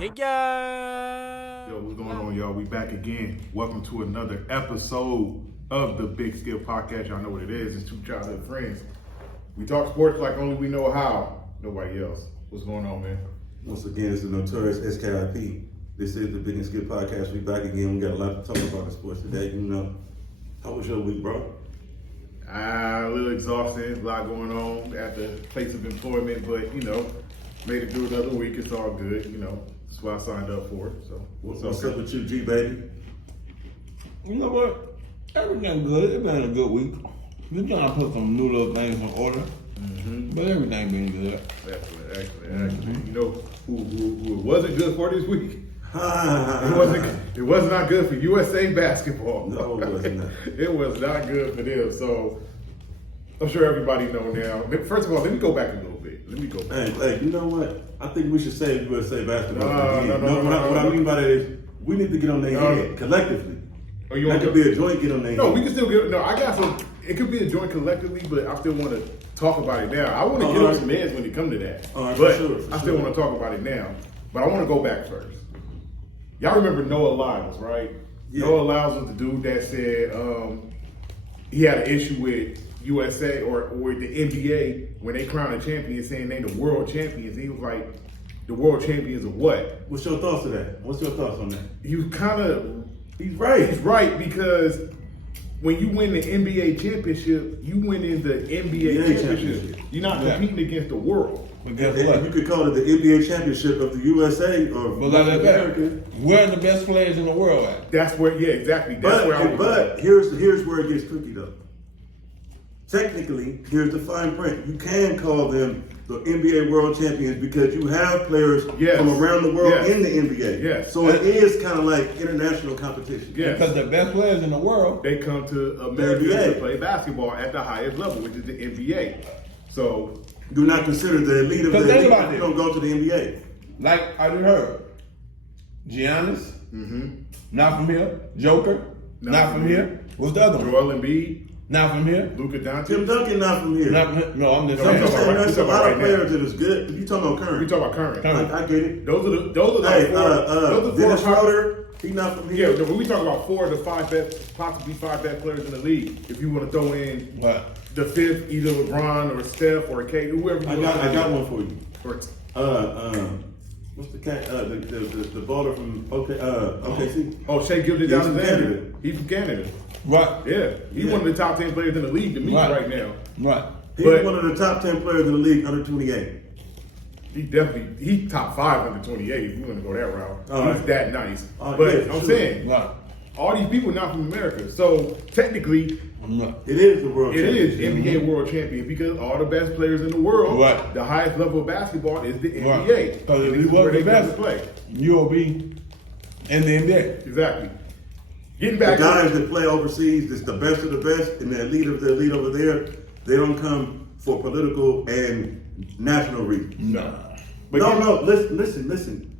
Yo, what's going on, y'all? We back again. Welcome to another episode of the Big Skill Podcast. Y'all know what it is. It's two childhood friends. We talk sports like only we know how. Nobody else. What's going on, man? Once again, it's the notorious SKIP. This is the Big and Skill Podcast. We back again. We got a lot to talk about in sports today. You know, how was your week, bro? A little exhausted. A lot going on at the place of employment, but you know, made it through another week. It's all good. You know, that's what I signed up for. So What's up with you, G baby? You know what? Everything good. It's been a good week. We're trying to put some new little things in order. But everything been good. Excellent. You know who it wasn't good for this week? It was not good for USA basketball. No, it was not. It was not good for them. So I'm sure everybody know now. First of all, let me go back a little bit. Hey, you know what? I think we should save USA basketball. No. What I mean by that is we need to get on their head collectively. Oh, you That could be a joint get on their head. No, we can still get. No, I got some. It could be a joint collectively, but I still want to talk about it now. I want to get on some heads when it comes to that. But I still want to talk about it now. But I want to go back first. Y'all remember Noah Lyles, right? Yeah. Noah Lyles was the dude that said he had an issue with USA or the NBA when they crowned a champion, saying they the world champions. He was like, the world champions of what? What's your thoughts on that? What's your thoughts on that? He was kind of... He's right. He's right because when you win the NBA championship, you win in the NBA championship. You're not competing against the world. But guess what? You could call it the NBA championship of the USA or America. Where are the best players in the world at? That's where, exactly. That's where I was But here's where it gets tricky though. Technically, here's the fine print. You can call them the NBA World Champions because you have players from around the world in the NBA. Yes. So it is kind of like international competition. Yes. Because the best players in the world, they come to America to play basketball at the highest level, which is the NBA. So do not consider the elite of the elite if you don't go to the NBA. like I just heard, Giannis, not from here. Joker, not from here. What's the other one? Joel Embiid, not from here. Luka Doncic. Tim Duncan not from here. No, I'm just No, saying. There's a lot of players that is good. You talking about current? We talk about current. I get it. Those are the Hey, four. Dennis Schroeder, he not from here. Yeah, when we talk about 4 of the 5 best, possibly 5 best players in the league, if you want to throw in What? the fifth, either LeBron or Steph or Kate, whoever. I got one for you. Or, What's the cat? The baller from OKC. oh, Shea Gilgeous-Alexander. He's from Canada. Right. Yeah, he's one of the top 10 players in the league to me right now. Right. He's one of the top 10 players in the league under 28. He's top 5 under 28 if you want to go that route. He's that nice. But I'm saying, Right. all these people not from America. So technically, it is the world. It is NBA World Champion because all the best players in the world, the highest level of basketball is the NBA. Because if this you is where was they the best, play. you'll be in the NBA. Exactly. Getting The back guys that play overseas, it's the best of the best, and the elite of the elite over there. They don't come for political and national reasons. No. But no. Listen.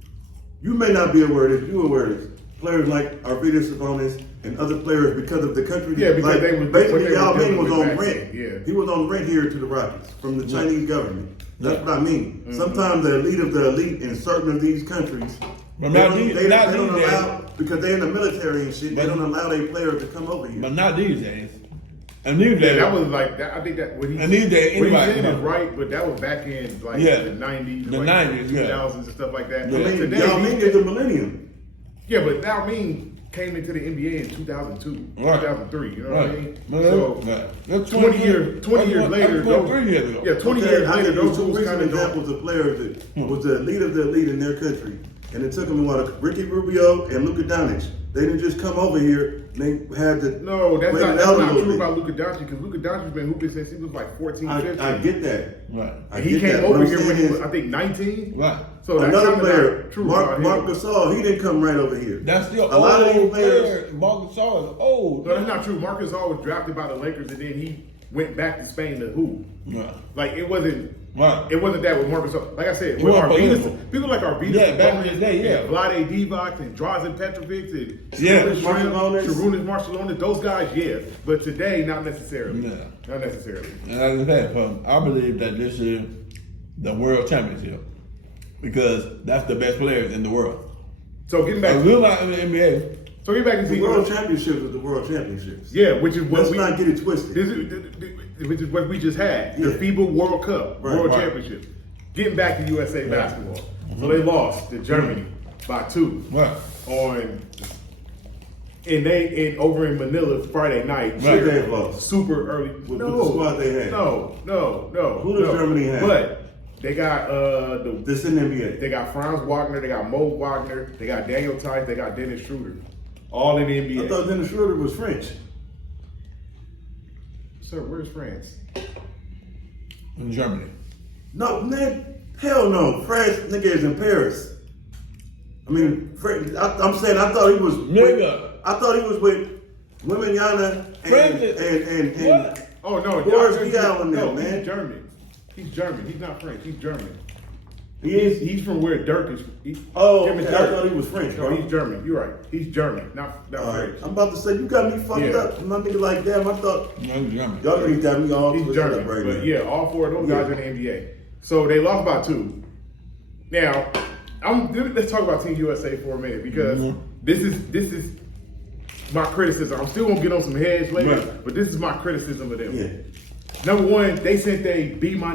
You may not be aware of this. You aware of this. Players like Arvydas Sabonis and other players, because of the country. Yeah, because like, they was basically Yao Ming was on back rent. then, yeah. He was on rent here to the Rockets from the Chinese government. That's what I mean. Sometimes the elite of the elite in certain of these countries, But they not don't these allow, days. because they're in the military and shit, they don't allow their players to come over here. But not these days. And these days. that was like that. I think that what And these days, what he's anybody saying is can. right, but that was back in like the 90s, The like 90s, 2000s and stuff like that. Yeah. I mean, Today, Yao Ming is a millennium. yeah, but Yao Ming came into the NBA in 2002, Right. 2003. You know what I mean? Right. So That's 20 years later, 23 years ago. yeah, 20 years I later, give you those two dudes recent kind of examples of players that was the elite of the elite in their country. And it took them a while. Ricky Rubio and Luka Doncic. They didn't just come over here. They had to. No, that's wait not it out a true little bit. about Luka Doncic because Luka Doncic's been hooping since he was like 14, 15. I get that. Right. And he came over here when he was, I think, 19. Right. So that's Another kinda player, not true Mark about him. Gasol, he didn't come right over here. That's still a lot of these players. player. Marc Gasol is old. No, that's not true. Marcus Gasol was drafted by the Lakers and then he went back to Spain to hoop. Right. Like it wasn't. Right. It wasn't that with Marcus Gasol. Like I said, It with wasn't political. Arvydas, people like Arvydas, Yeah, back in the day, yeah. and Vlade Divac and Drazen Petrovic and Yeah. Sharunas Marciulionis, those guys, yeah. But today, not necessarily. Yeah. Not necessarily. And as I said, I believe that this is the world championship. because that's the best players in the world. So getting back, We're not in the NBA. so get back to The the World Championships is the World Championships. Yeah, which is what Let's not get it twisted. which is what we just had. The Yeah. FIBA World Cup, Right, World right. Championship. Getting back to USA basketball. So they lost to Germany by 2 Right. over in Manila Friday night. Right. They've lost. Super early. With the squad they had. No. Who does Germany have? But they got This in the NBA. they got Franz Wagner, they got Mo Wagner, they got Daniel Tice, they got Dennis Schroeder. All in the I NBA. thought Dennis Schroeder was French. Sir, where's France? In Germany. No, man, hell no. France nigga is in Paris. I mean, I'm saying I thought he was Nigga. I thought he was with Wembanyama France and What? Oh no, Boris y'all- Diaw in there, no, man. He's German. He's German. He's not French. He's German. he is. He's from where Dirk is. Oh, Him and okay, I Dirk. thought he was French. No, he's German. You're right. He's German, not All right. French. I'm about to say you got me fucked Yeah. up. My nigga like damn, I thought No, he's German. y'all niggas got me all He's twisted German. up right But now. yeah, all four of those Yeah. guys are in the NBA. So they lost by 2. Now, let's talk about Team USA for a minute because this is my criticism. I'm still gonna get on some heads later, Right. but this is my criticism of them. Yeah. Number one, they sent a B- C+. Now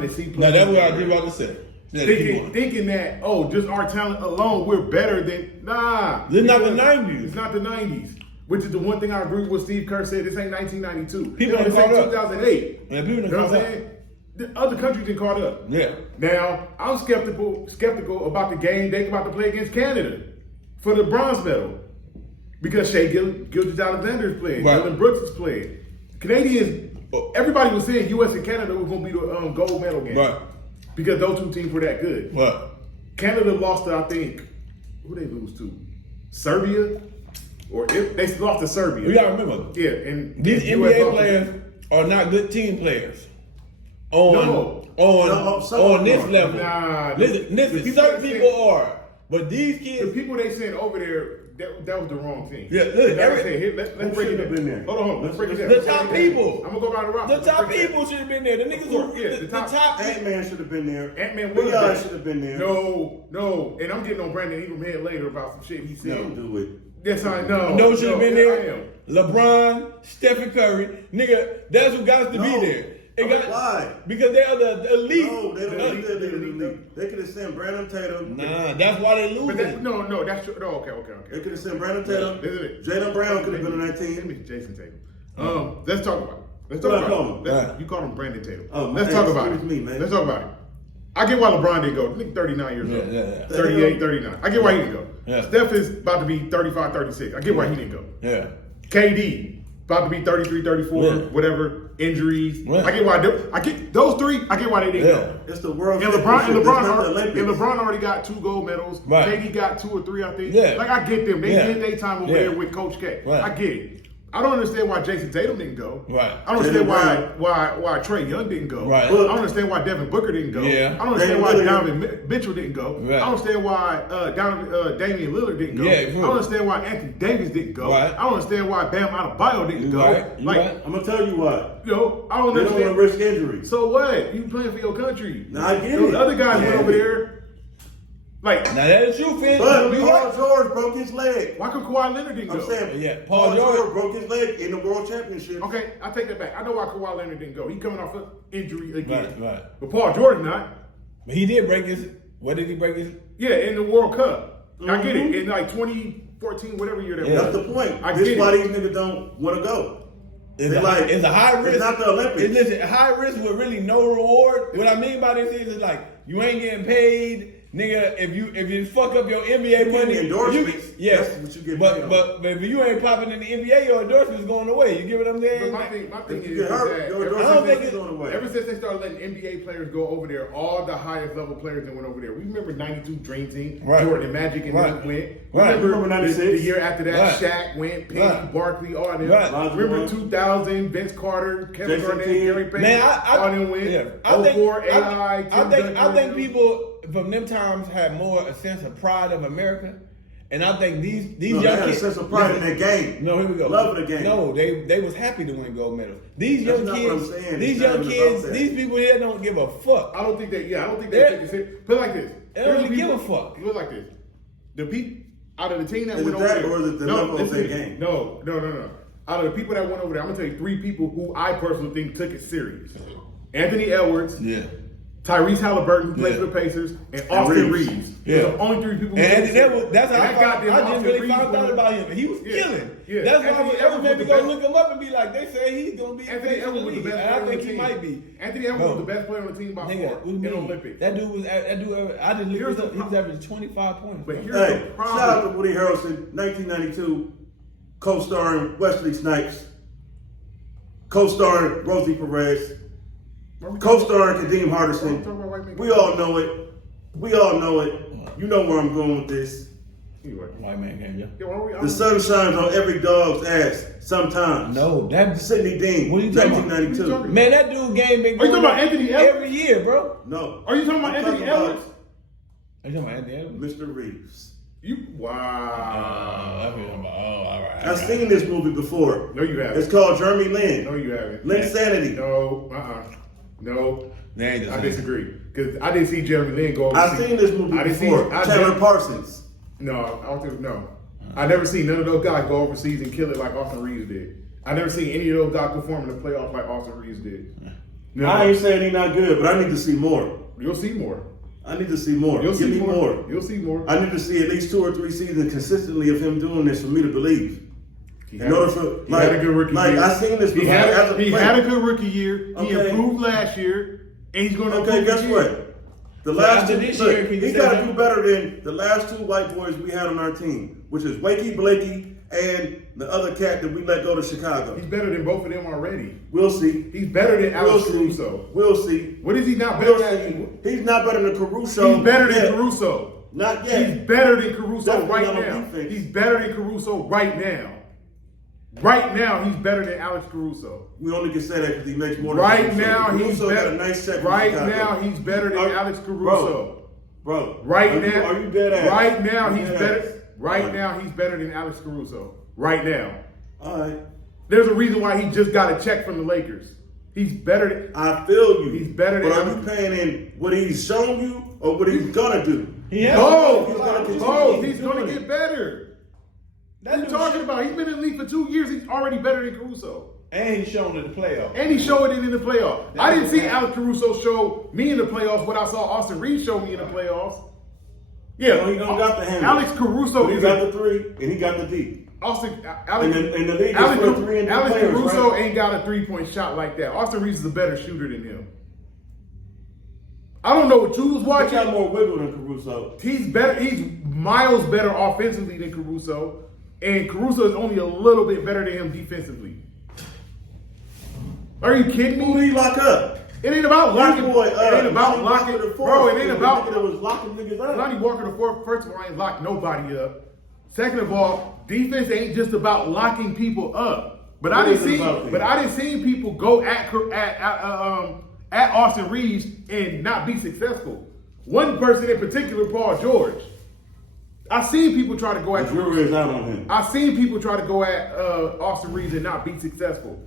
that's what I was about to say. Yeah, keep on. Thinking that, just our talent alone, we're better than, nah. This is not the Because 90s. It's not the 90s, which is the one thing I agree with what Steve Kerr said. This ain't 1992. People this done ain't caught up. 2008. Yeah, people done You know what caught I'm up. saying? The other countries didn't caught up. Yeah. Now, I'm skeptical about the game they about to play against Canada for the bronze medal. Because Shea Gilgeous-Alexander is playing, Right. Dylan Brooks is playing. Canadians, everybody was saying U.S. and Canada was going to be the gold medal game. Right. Because those two teams were that good. What? Canada lost to, I think, who they lose to? Serbia? Or they lost to Serbia. You gotta remember, Yeah, and these and US NBA lost to- players are not good team players. No, some On of this them are. level. Nah, Listen, the people certain that people say- are. But these The kids, people they sent over there, that was the wrong team. Yeah, look, Like I every- said, here, let's Who break it should've down. been there? Hold on, let's break it down. the Let's top break it down. people. I'm gonna go by the roster. the Let's top break it down. people should have been there. The niggas course, who, yeah, the the top, top- Ant-Man should have been there. Ant-Man Big was Eye there. should have been there. No, and I'm getting on Brandon Ingram head later about some shit he said. Don't do it. Yes, I know. You know who should have been yeah, I there? am. LeBron, Stephen Curry, nigga. That's who got to be No. there. It got Why? because they are the elite. No, they don't The need that elite. in the league. They could have sent Brandon Tatum. Nah, that's why they But losing. no, that's true. No, okay. They could have sent Brandon Tatum. Listen, Jalen Brown could have been on that Name team. is Jason Tatum. Let's talk about it. Let's What talk I about call it. him? Let's- Right. You called him Brandon Tatum. Oh, Let's hey, talk about excuse it. me, man. Let's talk about it. I get why LeBron didn't go. Nigga 39 years old. Yeah. 38, 39. I get why he didn't go. Yeah. Steph is about to be 35, 36. I get why he didn't go. Yeah. KD about to be 33, 34, Yeah. whatever. Injuries. Yeah. I get why. I get those three. I get why they didn't Yeah. go. It's the World And Championship. It's not the LeBron Olympics. already got 2 gold medals. Right. KD got 2 or 3, I think. Yeah. Like I get them. They Yeah. did their time over Yeah. there with Coach K. Right. I get it. I don't understand why Jason Tatum didn't go. Right. I don't understand Jalen why Trae Young didn't go. Right. I don't understand why Devin Booker didn't go. Yeah. I don't understand Damian why Lillard. Donovan Mitchell didn't go. Right. I don't understand why Damian Lillard didn't go. Yeah, I true. don't understand why Anthony Davis didn't go. Right. I don't understand why Bam Adebayo didn't go. Right. You Like, right. I'm gonna tell you why. you know, I don't They don't want to understand. risk injuries. So what? You playing for your country. Now, I get Those it. other guys Yeah. went over there. Like, Now that is you, Finn. But You Paul right. George broke his leg. why could Kawhi Leonard didn't I'm go? saying, Yeah, Paul Paul George George broke his leg in the World Championship. Okay, I take that back. I know why Kawhi Leonard didn't go. He coming off an injury again. Right. But Paul George not. But he did break his. What did he break his? Yeah, in the World Cup. I get it. Mhm. In like 2014, whatever year that Yeah. That's was. the point. I This get is why it. these niggas don't want to go. It's They a, like- it's a high risk. It's not the Olympics. Listen, high risk with really no reward. What I mean by this is like you ain't getting paid, nigga. If you fuck up your NBA You money, getting endorsements. yes, That's what you get but, paid on. but if you ain't popping in the NBA, your endorsement's going away. You get what I'm But saying? my thing If is, you get hurt, that your ever, I don't think endorsement is it- going away. ever since they started letting NBA players go over there, all the highest level players that went over there. We remember '92 Dream Team, Right. Jordan and Magic and Right. them went. Right. Remember Remember 96? the year after that, Right. Shaq went, Penny, Right. Barkley, all them. Right. Remember Olajuwon. 2000, Vince Carter, Kevin Jason Garnett, Kidd. Gary Payton, Man, all them went. yeah. 04, AI, Tim I Duncan, think people from them times had more a sense of pride of America, and I think these No, young they had a kids. sense of pride in their game. No, here we go. Love of the game. No, they was happy to win gold medals. These That's young not what I'm kids, saying. these It's not young even kids, about that. these people here don't give a fuck. I don't think they Yeah. take it serious. Put it like this. They don't really give a fuck. It was like this. The people out of the team that Is went it over that there. or is it the level of their game? No. Out of the people that went over there, I'm gonna tell you 3 people who I personally think took it serious. Anthony Edwards, Yeah. Tyrese Halliburton, who plays Yeah. for the Pacers, and Austin Reeves. Reeves. Yeah. Those are the only 3 people who And took it that's serious. how And that I goddamn just Austin really Reeves found was- out about him. He was Yeah. killing. Yeah. That's why Anthony every Edwards man was be the gonna best. look him up and be like, they say he's gonna be Anthony Edwards was the best and player I on the think team. he might be. Anthony Edwards No. was the best player on the team by Nigga, far what do you in mean? the Olympics. That dude was. I didn't look Here's it up. the He was averaging 25 points. But bro. here's Hey, the shout out to problem. Woody Harrelson, 1992, co-starring Wesley Snipes, co-starring Rosie Perez, co-starring Kadeem Hardison. We all know it. We all know it. You know where I'm going with this. Anyway. White man came, yeah. Yeah, why The sun shines on every dog's ass sometimes. No, that Sidney Dean, What are you talking about? 1992. man, that dude game been Are you going talking about up Anthony Edwards? every year, bro. No. Are you talking about I'm Anthony talking about Edwards? Are you talking about Anthony Edwards? Mr. Reeves. Oh, Wow. all right. I've seen this movie before. No, you haven't. It's called Jeremy Lin. No, you haven't. Linsanity. No, No, They ain't the I same. disagree. Because I didn't see Jeremy Lin go over. I've seen this movie before. Chandler Parsons. No, I don't think, no. I never seen none of those guys go overseas and kill it like Austin Reeves did. I never seen any of those guys perform in the playoffs like Austin Reeves did. No, I ain't saying he's not good, but I need to see more. you'll see more. I need to see more. You'll Give see me more. You'll see more. I need to see at least 2 or 3 seasons consistently of him doing this for me to believe. He In order for he had a good rookie year. I seen this He before. had, as a he player. had a good rookie year. He Okay. improved last year, and he's going to Okay, improve guess this year. what? The last after two, this look, year, can you he say got to that? do better than the last 2 white boys we had on our team, which is Wakey Blakey and the other cat that we let go to Chicago. He's better than both of them already. We'll see. He's better than We'll Alex see. Caruso. We'll see. What is he not better We'll than? see. He's not better than Caruso. He's better than yet. Caruso. Not yet. He's better than Caruso Definitely right not on now. defense. He's better than Caruso right now. Right now, he's better than Alex Caruso. We only can say that because he makes more than Right Caruso. now, he's Caruso got better. a nice check from Right Chicago. now, he's better than Are- Alex Caruso. Bro, Right are now, you, are you dead ass? Right now, You he's dead better. ass? Right All now, he's better than Alex Caruso. Right now, All right. there's a reason why he just got a check from the Lakers. He's better than. I feel you. He's better than But are Alex. you paying in what he's shown you or what he's gonna do? He has Both. He's gonna continue Both. to He's do going it. to get better. What are you talking about? He's been in the league for 2 years. He's already better than Caruso. And he's shown in the playoffs. And he showed it in the playoffs. I didn't see okay. Alex Caruso show me in the playoffs what I saw Austin Reeves show me in the playoffs. Yeah, So he don't got the handle. Alex Caruso But he is got a, the 3 and he got the D. Austin. And Alex, the league is Alex, for 3 and D Alex players, Caruso right? ain't got a 3-point shot like that. Austin Reeves is a better shooter than him. I don't know what you was He got watching. more wiggle than Caruso. He's better. He's miles better offensively than Caruso, and Caruso is only a little bit better than him defensively. Are you kidding Who me? did he lock up? It ain't about locking. Boy, it ain't about Lonnie locking. Walker the Bro, it fourth. ain't The about. nigga that was locking niggas up. Lonnie Walker the fourth. First of all, ain't locked nobody up. Second of all, defense ain't just about locking people up. But I What didn't is it see. about then? But I didn't see people go at Austin Reeves and not be successful. One person in particular, Paul George. I seen people try to go at The jury is out on him. I seen people try to go at Austin Reeves and not be successful.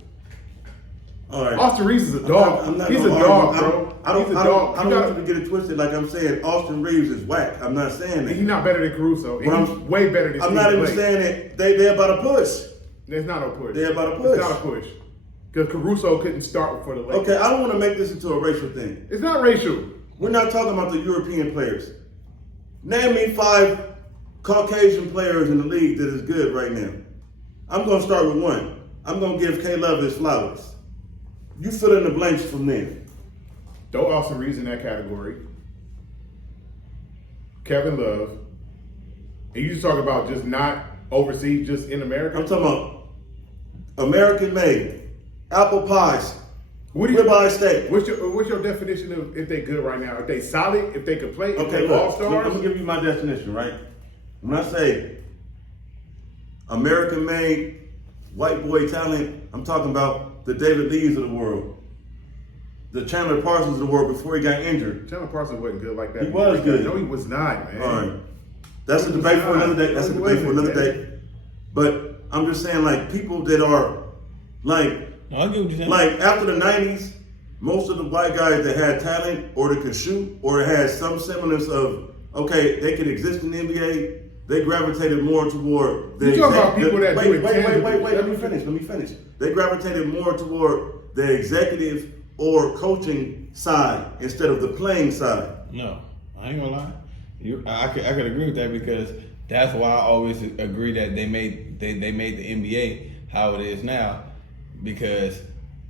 All right. Austin Reeves is a dog. I'm not He's a gonna dog, argue. bro. I don't He's a dog. I You don't gotta- want you to get it twisted like I'm saying Austin Reeves is whack. I'm not saying that. He's not better than Caruso. And But he's way better than I'm Steve not even Blake. saying that they're about to push. There's not no push. They're about to It's push. not a push. Because Caruso couldn't start for the Lakers. Okay, I don't want to make this into a racial thing. It's not racial. We're not talking about the European players. Name me 5 Caucasian players in the league that is good right now. I'm going to start with one. I'm going to give K Love his flowers. You fill in the blanks from there. Throw Austin Reeves in that category. Kevin Love. And you just talk about just not overseas, just in America. I'm talking about American made, apple pies, What do you- ribeye steak. What's your definition of if they good right now? If they solid, if they could play, if Okay, they look, all I'm stars. gonna give you my definition, right? When I say American made, white boy talent, I'm talking about the David Lees of the world, the Chandler Parsons of the world before he got injured. Chandler Parsons wasn't good like that. He was good. No, he was not, man. All right, that's a debate for another day. That's a debate for another day. But I'm just saying, like, people that are like I get what you're saying. Like after the 90s, most of the white guys that had talent or that could shoot or had some semblance of okay, they could exist in the NBA. They gravitated more toward the You talking about people that do it wait. tangibly. Let me finish. They gravitated more toward the executive or coaching side instead of the playing side. No, I ain't gonna lie. I could agree with that because that's why I always agree that they made the NBA how it is now because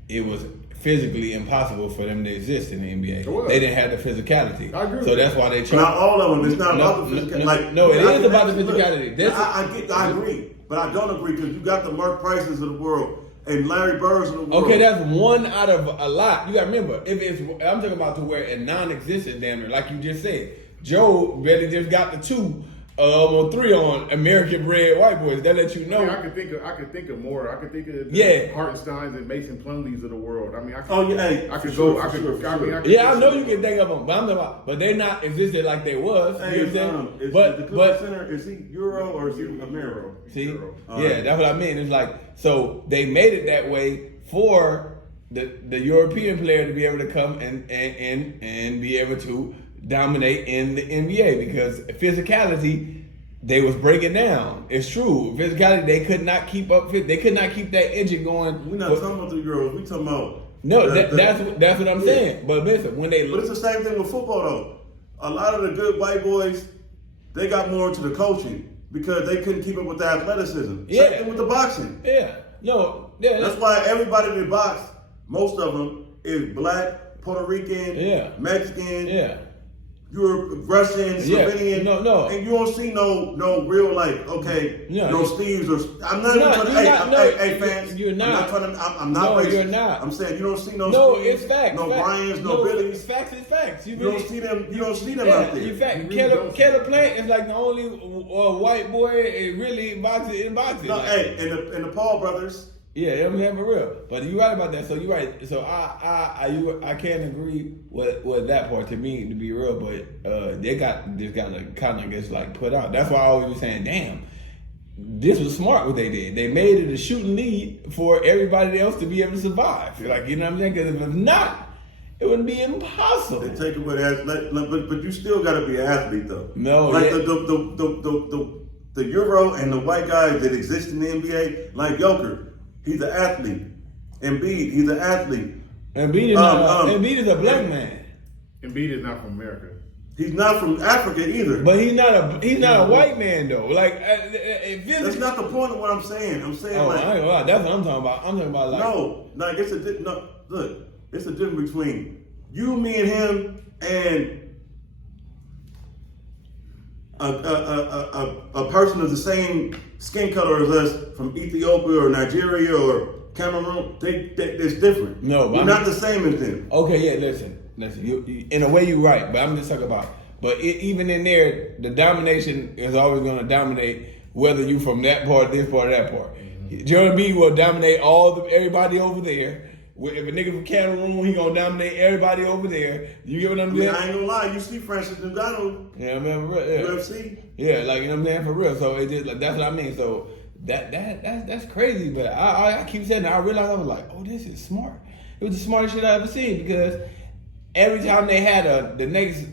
it was physically impossible for them to exist in the NBA. They didn't have the physicality. I agree so with that's that. why they chose. Not all of them. It's not about the physicality. No, it is about the physicality. I agree, but I don't agree because you got the Mark Prices of the world and Larry Birds of the world. Okay, that's one out of a lot. You gotta remember, I'm talking about to where it non-existent, damn near, like you just said. Joe really just got the 2 or 3 on American bred white boys. That let you know. I mean, I could think of more. I could think of the Hartensteins and Mason Plumlees of the world. I mean, I know you can think of them, but I'm talking about, but they're not existed like they was. Hey, you know is but the Clipper Center, is he Euro or is he Amero? See, Euro. Yeah, that's what I mean. It's like so they made it that way for the European player to be able to come and be able to dominate in the NBA because physicality they was breaking down. It's true. Physicality they could not keep up. They could not keep that engine going. We're not talking about the Euros. We're talking about that's what I'm saying. But listen, when they but it's the same thing with football though. A lot of the good white boys they got more into the coaching because they couldn't keep up with the athleticism. Yeah. Same thing with the boxing. That's why everybody that box, most of them is black, Puerto Rican, Mexican, Europe, Russian, Slovenian. And you don't see no real like no Steves or I'm not even trying to hey fans. You're not. I'm not racist. You're not. I'm saying you don't see no No, Steves, it's facts. no Bryans, no Billies. It's facts. You don't see them out there. In fact, Caleb Plant is like the only white boy really in boxing. No, like, and the Paul brothers. Yeah, I'm for real. But you're right about that. So you're right. So I can't agree with that part to me to be real. But they got to kind of just like put out. That's why I always was saying, damn, this was smart what they did. They made it a shooting lead for everybody else to be able to survive. Like you know what I'm saying? Because if not, it would be impossible. They take away that, but you still got to be an athlete though. No, like the Euro and the white guys that exist in the NBA, like Joker. He's an athlete. Embiid, he's an athlete. Embiid is a black man. Embiid is not from America. He's not from Africa either. But he's not a white man though. Like that's not the point of what I'm saying. I'm saying that's what I'm talking about. I'm talking about like look, it's a difference between you, me, and him, and a person of the same skin color as us from Ethiopia or Nigeria or Cameroon, it's different. No, we're not the same as them. Okay, yeah, listen. You, in a way, you're right, but I'm just talking about. But even in there, the domination is always going to dominate whether you from that part, this part, or that part. Mm-hmm. Joel Embiid will dominate everybody over there. If a nigga from Cameroon, he gonna dominate everybody over there. You get what I'm saying? I ain't gonna lie, you see Francis Ngannou. Yeah, I mean, UFC. Yeah, like you know what I'm saying for real. So it just like that's what I mean. So that's crazy. But I keep saying that. I realized I was like, oh, this is smart. It was the smartest shit I ever seen because every time they had the next,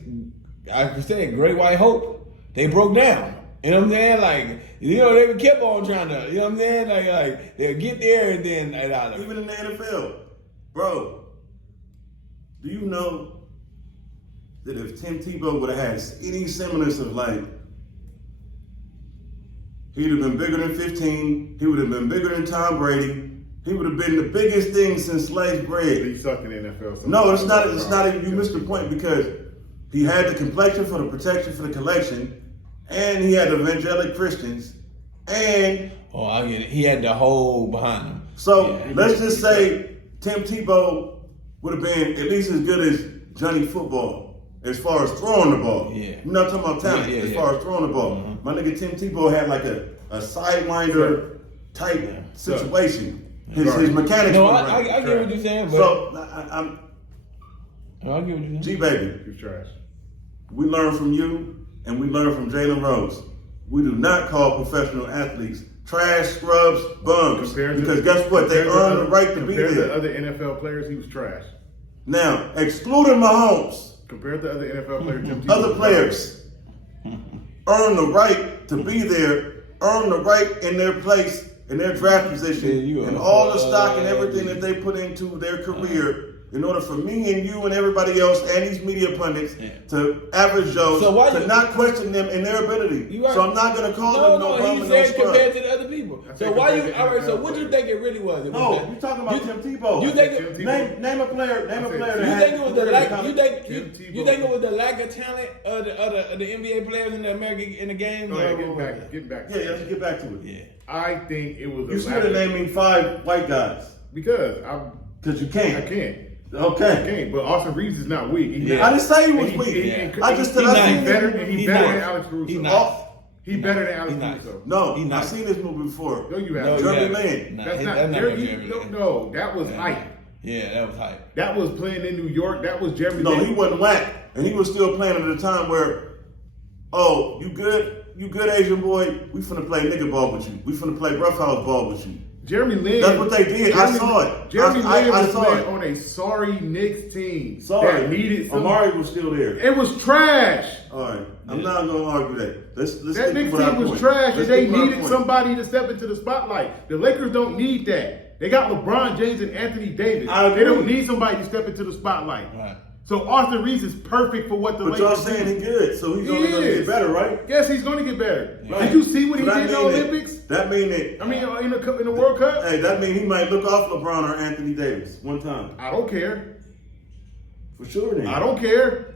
I could say, Great White Hope, they broke down. You know what I'm saying? Like, you know, they kept on trying to. You know what I'm saying? Like they'll get there and then even in the NFL. Bro, do you know that if Tim Tebow would have had any semblance of life, he'd have been bigger than 15, he would have been bigger than Tom Brady, he would have been the biggest thing since sliced bread. He sucked in the NFL. No, it's not even, you missed the point because he had the complexion for the protection for the collection, and he had evangelic Christians, and... Oh, I get it. He had the whole behind him. So, let's just say... Tim Tebow would have been at least as good as Johnny Football as far as throwing the ball. Yeah. We're not talking about talent as far as throwing the ball. Mm-hmm. My nigga Tim Tebow had like a sidewinder type situation. His mechanics. No, I get what you're saying. But so I get what you're saying. G-Baby. You're trash. We learn from you and we learn from Jalen Rose. We do not call professional athletes trash, scrubs, bums. Because guess what? They earn the right to be there. Compared to other NFL players, he was trash. Now, excluding Mahomes. Compared to other NFL players, other players. earn the right to be there, earn the right in their place, in their draft position, and all the stock and everything that they put into their career in order for me and you and everybody else and these media pundits to average Joes to not question them in their ability. So I'm not going to call them no bum and no he said scrub. compared to the other people. So why you? All right. So what do you think it really was? No, you're talking about Tim Tebow. You think name a player? Name a player that you had. think it was the lack? Tim You think it was the lack of talent of the NBA players in the game? Getting back. Yeah, let's get back to it. Yeah. I think it was. You scared of naming 5 white guys because you can't. I can't. Okay. I can't. But Austin Reeves is not weak. I didn't say he was weak. I just said he's better than Alex Caruso. He's better than Alex Caruso. No, I've seen this movie before. No, you haven't. Jeremy Lin. That's not Jeremy. No, that was hype. Yeah, that was hype. That was playing in New York. That was Jeremy. No, he wasn't whack, and he was still playing at a time where, oh, you good Asian boy? We finna play nigga ball with you. We finna play roughhouse ball with you. Jeremy Lin. That's what they did. I saw it. Jeremy Lin was saw playing it. on a sorry Knicks team. Sorry, that needed some. Amari was still there. It was trash. All right, I'm not gonna argue that. Let's that Knicks team was trash, and they needed somebody to step into the spotlight. The Lakers don't need that. They got LeBron James and Anthony Davis. They don't need somebody to step into the spotlight. Right. So Austin Reeves is perfect for what the Lakers But y'all saying he's good, so he's only gonna get better, right? Yes, he's going to get better. Right. Did you see what he did in the Olympics? That mean that. I mean, in the World Cup. Hey, that mean he might look off LeBron or Anthony Davis one time. I don't care. For sure, then. I don't care.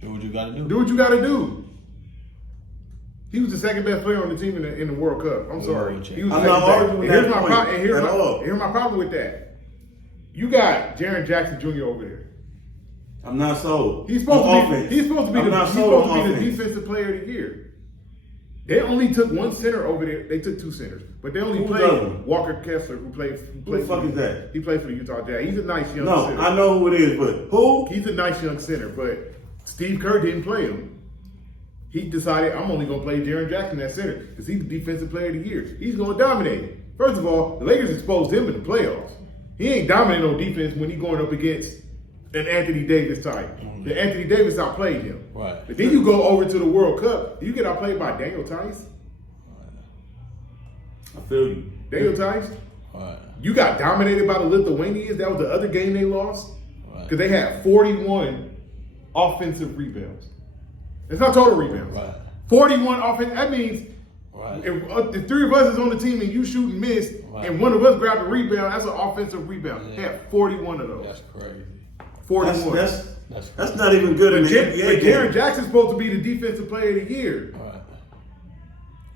Do what you got to do. Do what you got to do. He was the second best player on the team in the World Cup. I'm sorry. He was I'm not arguing that point at all. Here's my problem with that. You got Jaren Jackson Jr. over there. I'm not sold. He's supposed to be the defensive player of the year. They only took one center over there. They took 2 centers, but they only played Walker Kessler, who played. Who the fuck is that? He played for the Utah Jazz. He's a nice young center. No, I know who it is, but who? He's a nice young center, but Steve Kerr didn't play him. He decided, I'm only going to play Jaren Jackson at center because he's the defensive player of the year. He's going to dominate. First of all, the Lakers exposed him in the playoffs. He ain't dominating on defense when he's going up against an Anthony Davis type. The Anthony Davis outplayed him. Right. But then you go over to the World Cup, you get outplayed by Daniel Tice. I feel you. Daniel Tice. Right. You got dominated by the Lithuanians. That was the other game they lost. Because they had 41 offensive rebounds. It's not total rebounds. Right. 41 offensive. That means right. if 3 of us is on the team and you shoot and miss, right. and one of us grab a rebound, that's an offensive rebound. Yeah. They had 41 of those. That's crazy. 41. That's not even good in the NBA. But Jaren Jackson's supposed to be the defensive player of the year. Right.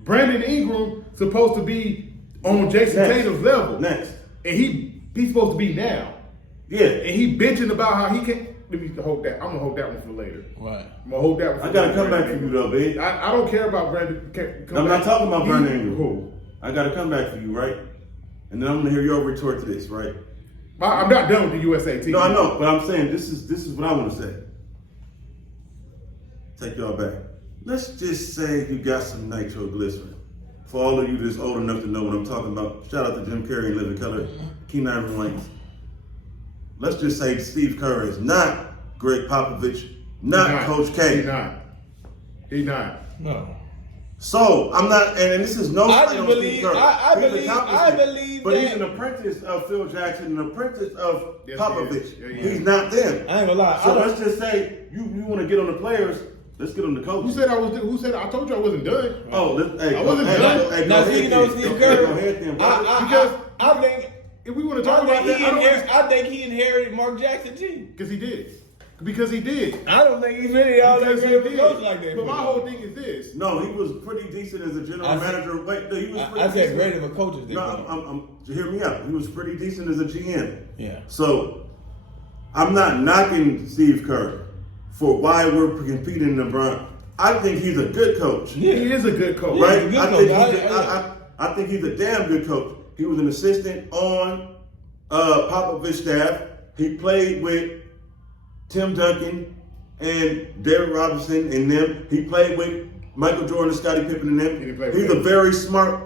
Brandon Ingram supposed to be on Jason Tatum's level. Next. And he's supposed to be now. Yeah. And he bitching about how he can't. Let me hold that. I'm gonna hold that one for later. Right. I'm gonna hold that one for later. I gotta come back for you though, babe. I don't care about Brandon. I'm not talking about Brandon Ingram. Who? I gotta come back for you, right? And then I'm gonna hear your retort to this, right? I'm not done with the USA team. No, I know, but I'm saying this is what I want to say. Take y'all back. Let's just say you got some nitroglycerin. For all of you that's old enough to know what I'm talking about, shout out to Jim Carrey and Living Color, Keen Ivory Wayans. Let's just say Steve Kerr is not Greg Popovich, not Coach K. He's not. No. So I'm not, and this is no. I believe. I believe. But he's an apprentice of Phil Jackson, an apprentice of Popovich. Yeah. He's not them. I ain't gonna lie. So let's just say you want to get on the players. Let's get on the coach. Who said I was? Who said I told you I wasn't done? Oh, I wasn't done. Now, see, you know, Steve Kerr. Because I think if we want to talk about that, I think he inherited Mark Jackson too. Because he did. Because he did. I don't think he's really all that good of a coach like that. But my whole thing is this. No, he was pretty decent as a general manager. Wait, no, he was pretty I said decent. great of a coach as No, hear me out. He was pretty decent as a GM. Yeah. So, I'm not knocking Steve Kerr for why we're competing in the Bronx. I think he's a good coach. Yeah. He is a good coach. Right? I think he's a damn good coach. He was an assistant on Popovich's staff. He played with Tim Duncan and Derek Robinson and them. He played with Michael Jordan and Scottie Pippen and them. He's very smart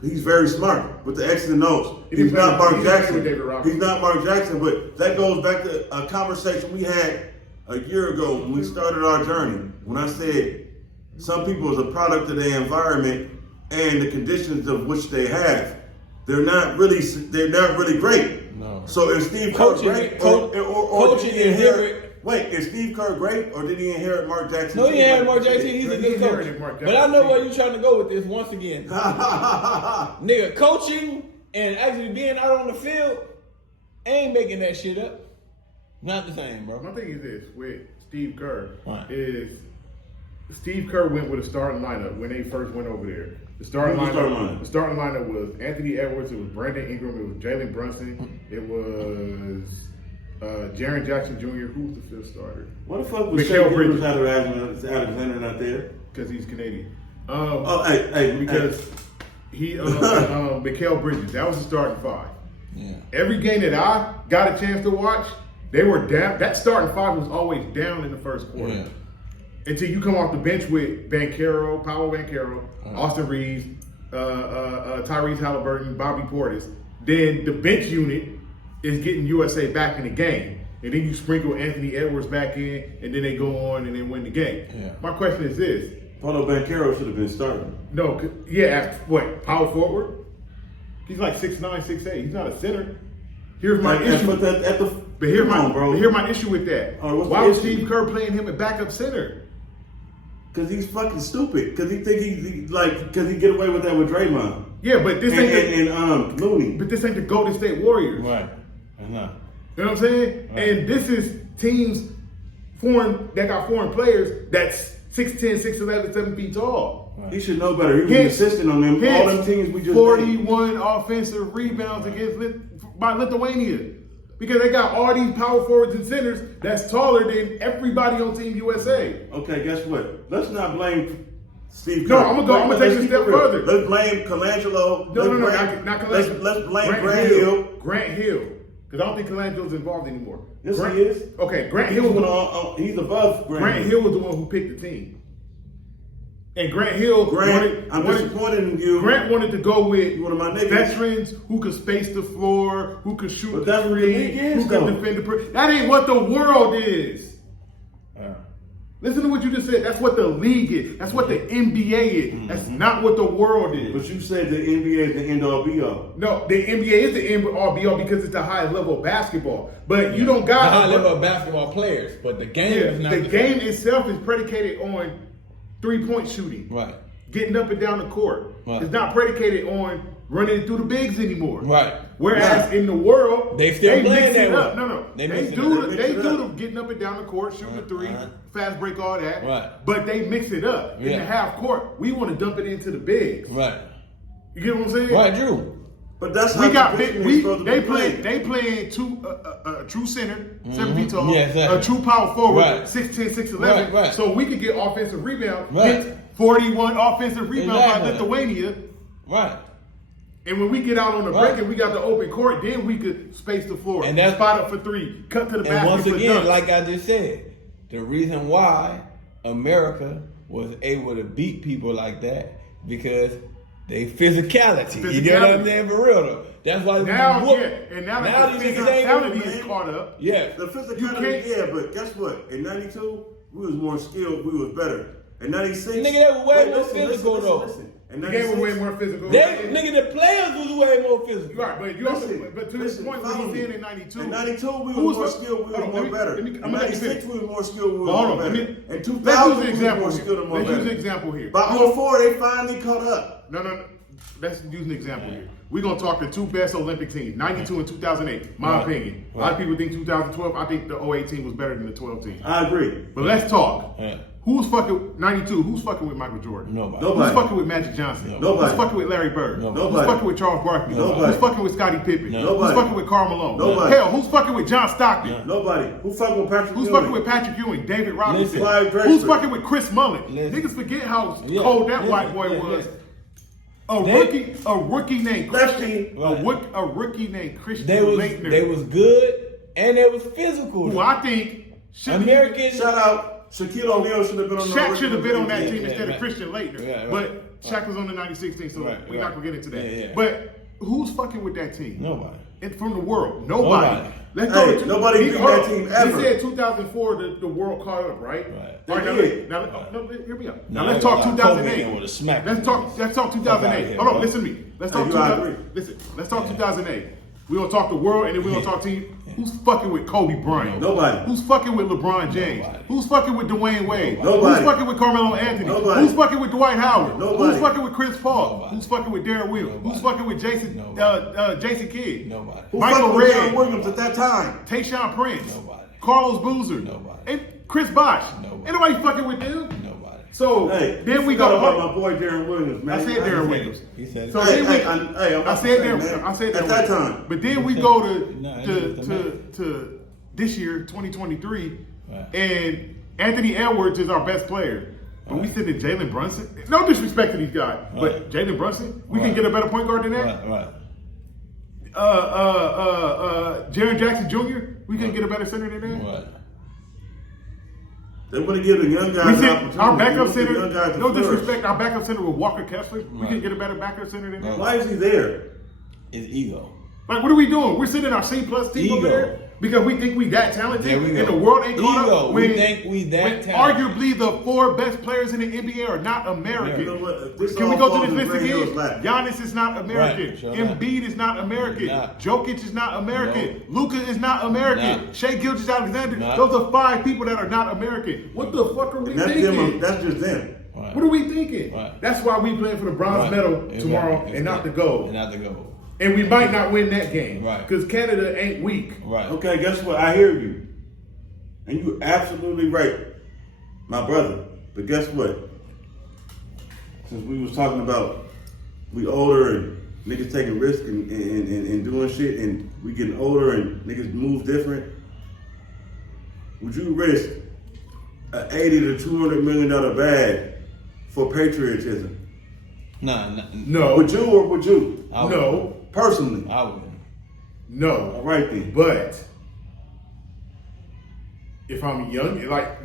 with the X's and O's. He's not Mark Jackson. He's not Mark Jackson, but that goes back to a conversation we had a year ago when we started our journey. When I said Some people is a product of their environment and the conditions of which they have. They're not really great. No. So is Steve Kerr Coaching- great, co- or coaching did he inherit? inherit- Wait, is Steve Kerr great, or did he inherit Mark Jackson? No, he had Mark Jackson. He's a He good inherited coach. Mark But I know Jackson. where you're trying to go with this once again. Nigga, coaching and actually being out on the field ain't making that shit up. Not the same, bro. My thing is this with Steve Kerr Right. is Steve Kerr went with a starting lineup when they first went over there. The starting Who's the starting lineup? The starting lineup was Anthony Edwards, it was Brandon Ingram, it was Jalen Brunson, it was Jaren Jackson Jr. Who's the fifth starter? What the fuck was Mikal Shea Bridges. Alexander not there? Because he's Canadian. Because He Mikal Bridges. That was the starting five. Yeah. Every game that I got a chance to watch, they were down. That starting five was always down in the first quarter. Yeah. Until you come off the bench with Banchero, Paolo Banchero, Austin Reeves, Tyrese Halliburton, Bobby Portis. Then the bench unit is getting USA back in the game. And then you sprinkle Anthony Edwards back in, and then they go on and then win the game. Yeah. My question is this. Paulo Banchero should have been starting. No, what, power forward? He's like 6'9", 6'8". He's not a center. Here's my issue. But here's my issue with that. Why was Steve Kerr playing him at backup center? Because he's fucking stupid. Because he think because he get away with that with Draymond. Yeah, but this ain't Looney. But this ain't the Golden State Warriors. Right. I know. You know what I'm saying? Right. And this is teams that got foreign players that's 6'10", 6'11", 7 feet tall. Right. He should know better. He was an assistant on them. All them teams we just 41 offensive rebounds by Lithuania. Because they got all these power forwards and centers that's taller than everybody on Team USA. Okay, guess what? Let's not blame Steve No, Kerr. I'm gonna take it a step further. Let's blame Colangelo. No, not Colangelo. Let's blame Grant Hill. Grant Hill. Because I don't think Colangelo's involved anymore. Yes, he is. Okay, Grant Hill was he's above Grant Hill was the one who picked the team. And Grant Hill I'm disappointed in you. Grant wanted to go with one of my niggas. veterans who could space the floor, who could shoot But the that's what the three, league is, who could though. defend the perimeter. That ain't what the world is. Listen to what you just said. That's what the league is. That's what the NBA is. That's not what the world is. But you said the NBA is the end all be all. No, the NBA is the end all be all because it's the highest level of basketball. But you don't got The high level of basketball players, but the game is not the game itself is predicated on 3-point shooting. Right. Getting up and down the court. Right. It's not predicated on running through the bigs anymore. Right. Whereas in the world, They still playing mix it that up. way. No. They They mix it do up. the getting up and down the court, shooting the three, fast break, all that. Right. But they mix it up. In Yeah. the half court, we want to dump it into the bigs. Right. You get what I'm saying? Right, Drew. But that's how We got position big. he's supposed to They be play. playing. They playing a true center, 7 feet tall. Yeah, exactly. A true power forward, Right. 6'10", 6'11". Right. So we could get offensive rebound. Right. Hit 41 offensive rebounds by Exactly. Lithuania. Right. And when we get out on the Right. break and we got the open court, then we could space the floor. And that's- spot up for three, cut to the And basket once for again, dunks. like I just said, the reason why America was able to beat people like that because they physicality. You know what I'm saying? For real though. That's why now, whoop. and now Now that the these niggas ain't physicality moving, is man. caught up. Yeah. The You physicality, can't- yeah, but guess what? In 92, we was more skilled, we was better. In 96, Nigga, they were way more physical, though. In The game was 96, way more physical. Nigga, the players was way more physical. Right, but you also, Listen, but to this point, what follow he's me. saying in 92. In 92, we who were was more the- skilled, we hold were on, more let me- better. let me- In I'm gonna let you 96, finish. we were more skilled, we were Hold more on, better. let me- In let's 2000, use we an were example more here. skilled and more Let's use better. an example here. By 04, they finally caught up. No. Let's use an example here. We're going to talk the two best Olympic teams, 92 and 2008, my Right. opinion. A lot of people think 2012. I think the 08 team was better than the 12 team. I agree. But let's talk. Yeah. Who's fucking 92? Who's fucking with Michael Jordan? Nobody. Nobody. Who's fucking with Magic Johnson? Nobody. Who's fucking with Larry Bird? Nobody. Who's fucking with Charles Barkley? Nobody. Who's fucking with Scottie Pippen? Nobody. Who's fucking with Karl Malone? Nobody. Hell, who's fucking with John Stockton? Nobody. Who fucking with Patrick Who's Ewing? fucking with Patrick Ewing, David Robinson? Listen. Clyde Drexler. Who's fucking with Chris Mullin? Listen. Niggas forget how Yeah. cold that Listen. white boy Yeah, was. yeah. A rookie named Lefty. a rookie named Christian They was Laettner, good and they was physical. who I think should American. Shout out, Shaquille O'Neal should have been on the Shaq should have been on that Yeah, team yeah, instead right. of Christian Laettner. Yeah, right. But Shaq was on the 96 team, so Right, we're not gonna get into that. Yeah, yeah. But Who's fucking with that team? Nobody. It's from the world. Nobody. Let's Hey, go to nobody beat that team ever. He said 2004, the world caught up, right? Right. All right, now, did. hear me out. No, Now let's I talk ain't gonna lie. 2008. Kobe would've smacked Let's him. talk 2008. Fuck outta here, Hold on, bro. listen to me. Let's Hey, talk you gotta 2000. agree. Listen, let's talk 2008. We're gonna talk the world, and then we're gonna talk team. Who's fucking with Kobe Bryant? Nobody. Who's fucking with LeBron James? Nobody. Who's fucking with Dwayne Wade? Nobody. Who's fucking with Carmelo Anthony? Nobody. Who's fucking with Dwight Howard? Nobody. Who's fucking with Chris Paul? Nobody. Who's fucking with Darren Williams? Nobody. Who's fucking with Jason Jason Kidd? Nobody. Who Michael fucking with Redd. John Williams at that time? Tayshaun Prince, Nobody. Carlos Boozer, Nobody. and Chris Bosh. Nobody. Ain't nobody fucking with them. Nobody. So Hey, then we forgot go. about my boy Darren Williams, man. I said Darren Williams. He said it. So Hey, then we, hey, I'm I not said saying, Darren. man. I said At Darren that Williams. time. But then we go to No, it was the to this year, 2023, Right. and Anthony Edwards is our best player. But we sitting Jalen Brunson. No disrespect to these guys, but Right. Jalen Brunson, we can Right. get a better point guard than that. Right. Jaren Jackson Jr., we can get a better center than that. Right. They want to give the young guys We an said opportunity. our They backup want the young guys center, to no flourish. disrespect, our backup center with Walker Kessler, we Right. can get a better backup center than that. Right. Why is he there? It's ego. Like, what are we doing? We're sitting our C plus team over Ego. there because we think we that talented There we go. and the world ain't caught Ego. up. We think we that when talented. arguably the 4 best players in the NBA are not American. You know what? This Can we all go falls through this in list Ray Hill's again? lap. Giannis is not American. Right, sure not. Embiid is not American. Not. Jokic is not American. Luka is not American. Not. Shea Gilgeous-Alexander. Not. Those are 5 people that are not American. What the fuck are we And that's thinking? them. That's just them. Right. What are we thinking? Right. That's why we playing for the bronze Right. medal Exactly. tomorrow and not the gold. And not the gold. And we might not win that game. Right. Because Canada ain't weak. Right. Okay, guess what? I hear you. And you're absolutely right, my brother. But guess what? Since we was talking about we older and niggas taking risks and doing shit and we getting older and niggas move different, would you risk a $80 to $200 million bag for patriotism? Nah. No. Would you or would you? I No. Personally. I wouldn't. No. All right then. But if I'm young, like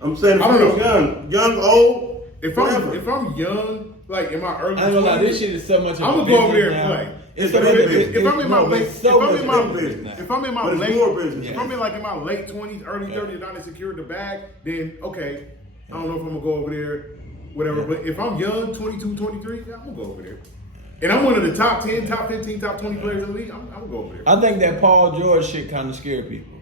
I'm saying if I don't you're know. young, old, if whatever. I'm young, like in my early I ain't gonna lie, 20s, this shit is so much of I'm a gonna go over business there and now. play. It's But a if business. I'm in my late, It's so much if I'm business in now. my, if I'm in my But it's late, more business. if I'm in like in my late 20s, early 30s, and I done secured the bag, then okay, I don't know if I'm gonna go over there, whatever. But if I'm young, 22, 23, yeah, I'm gonna go over there. And I'm one of the top 10, top 15, top 20 players in the league. I'm gonna go over there. I think that Paul George shit kind of scared people.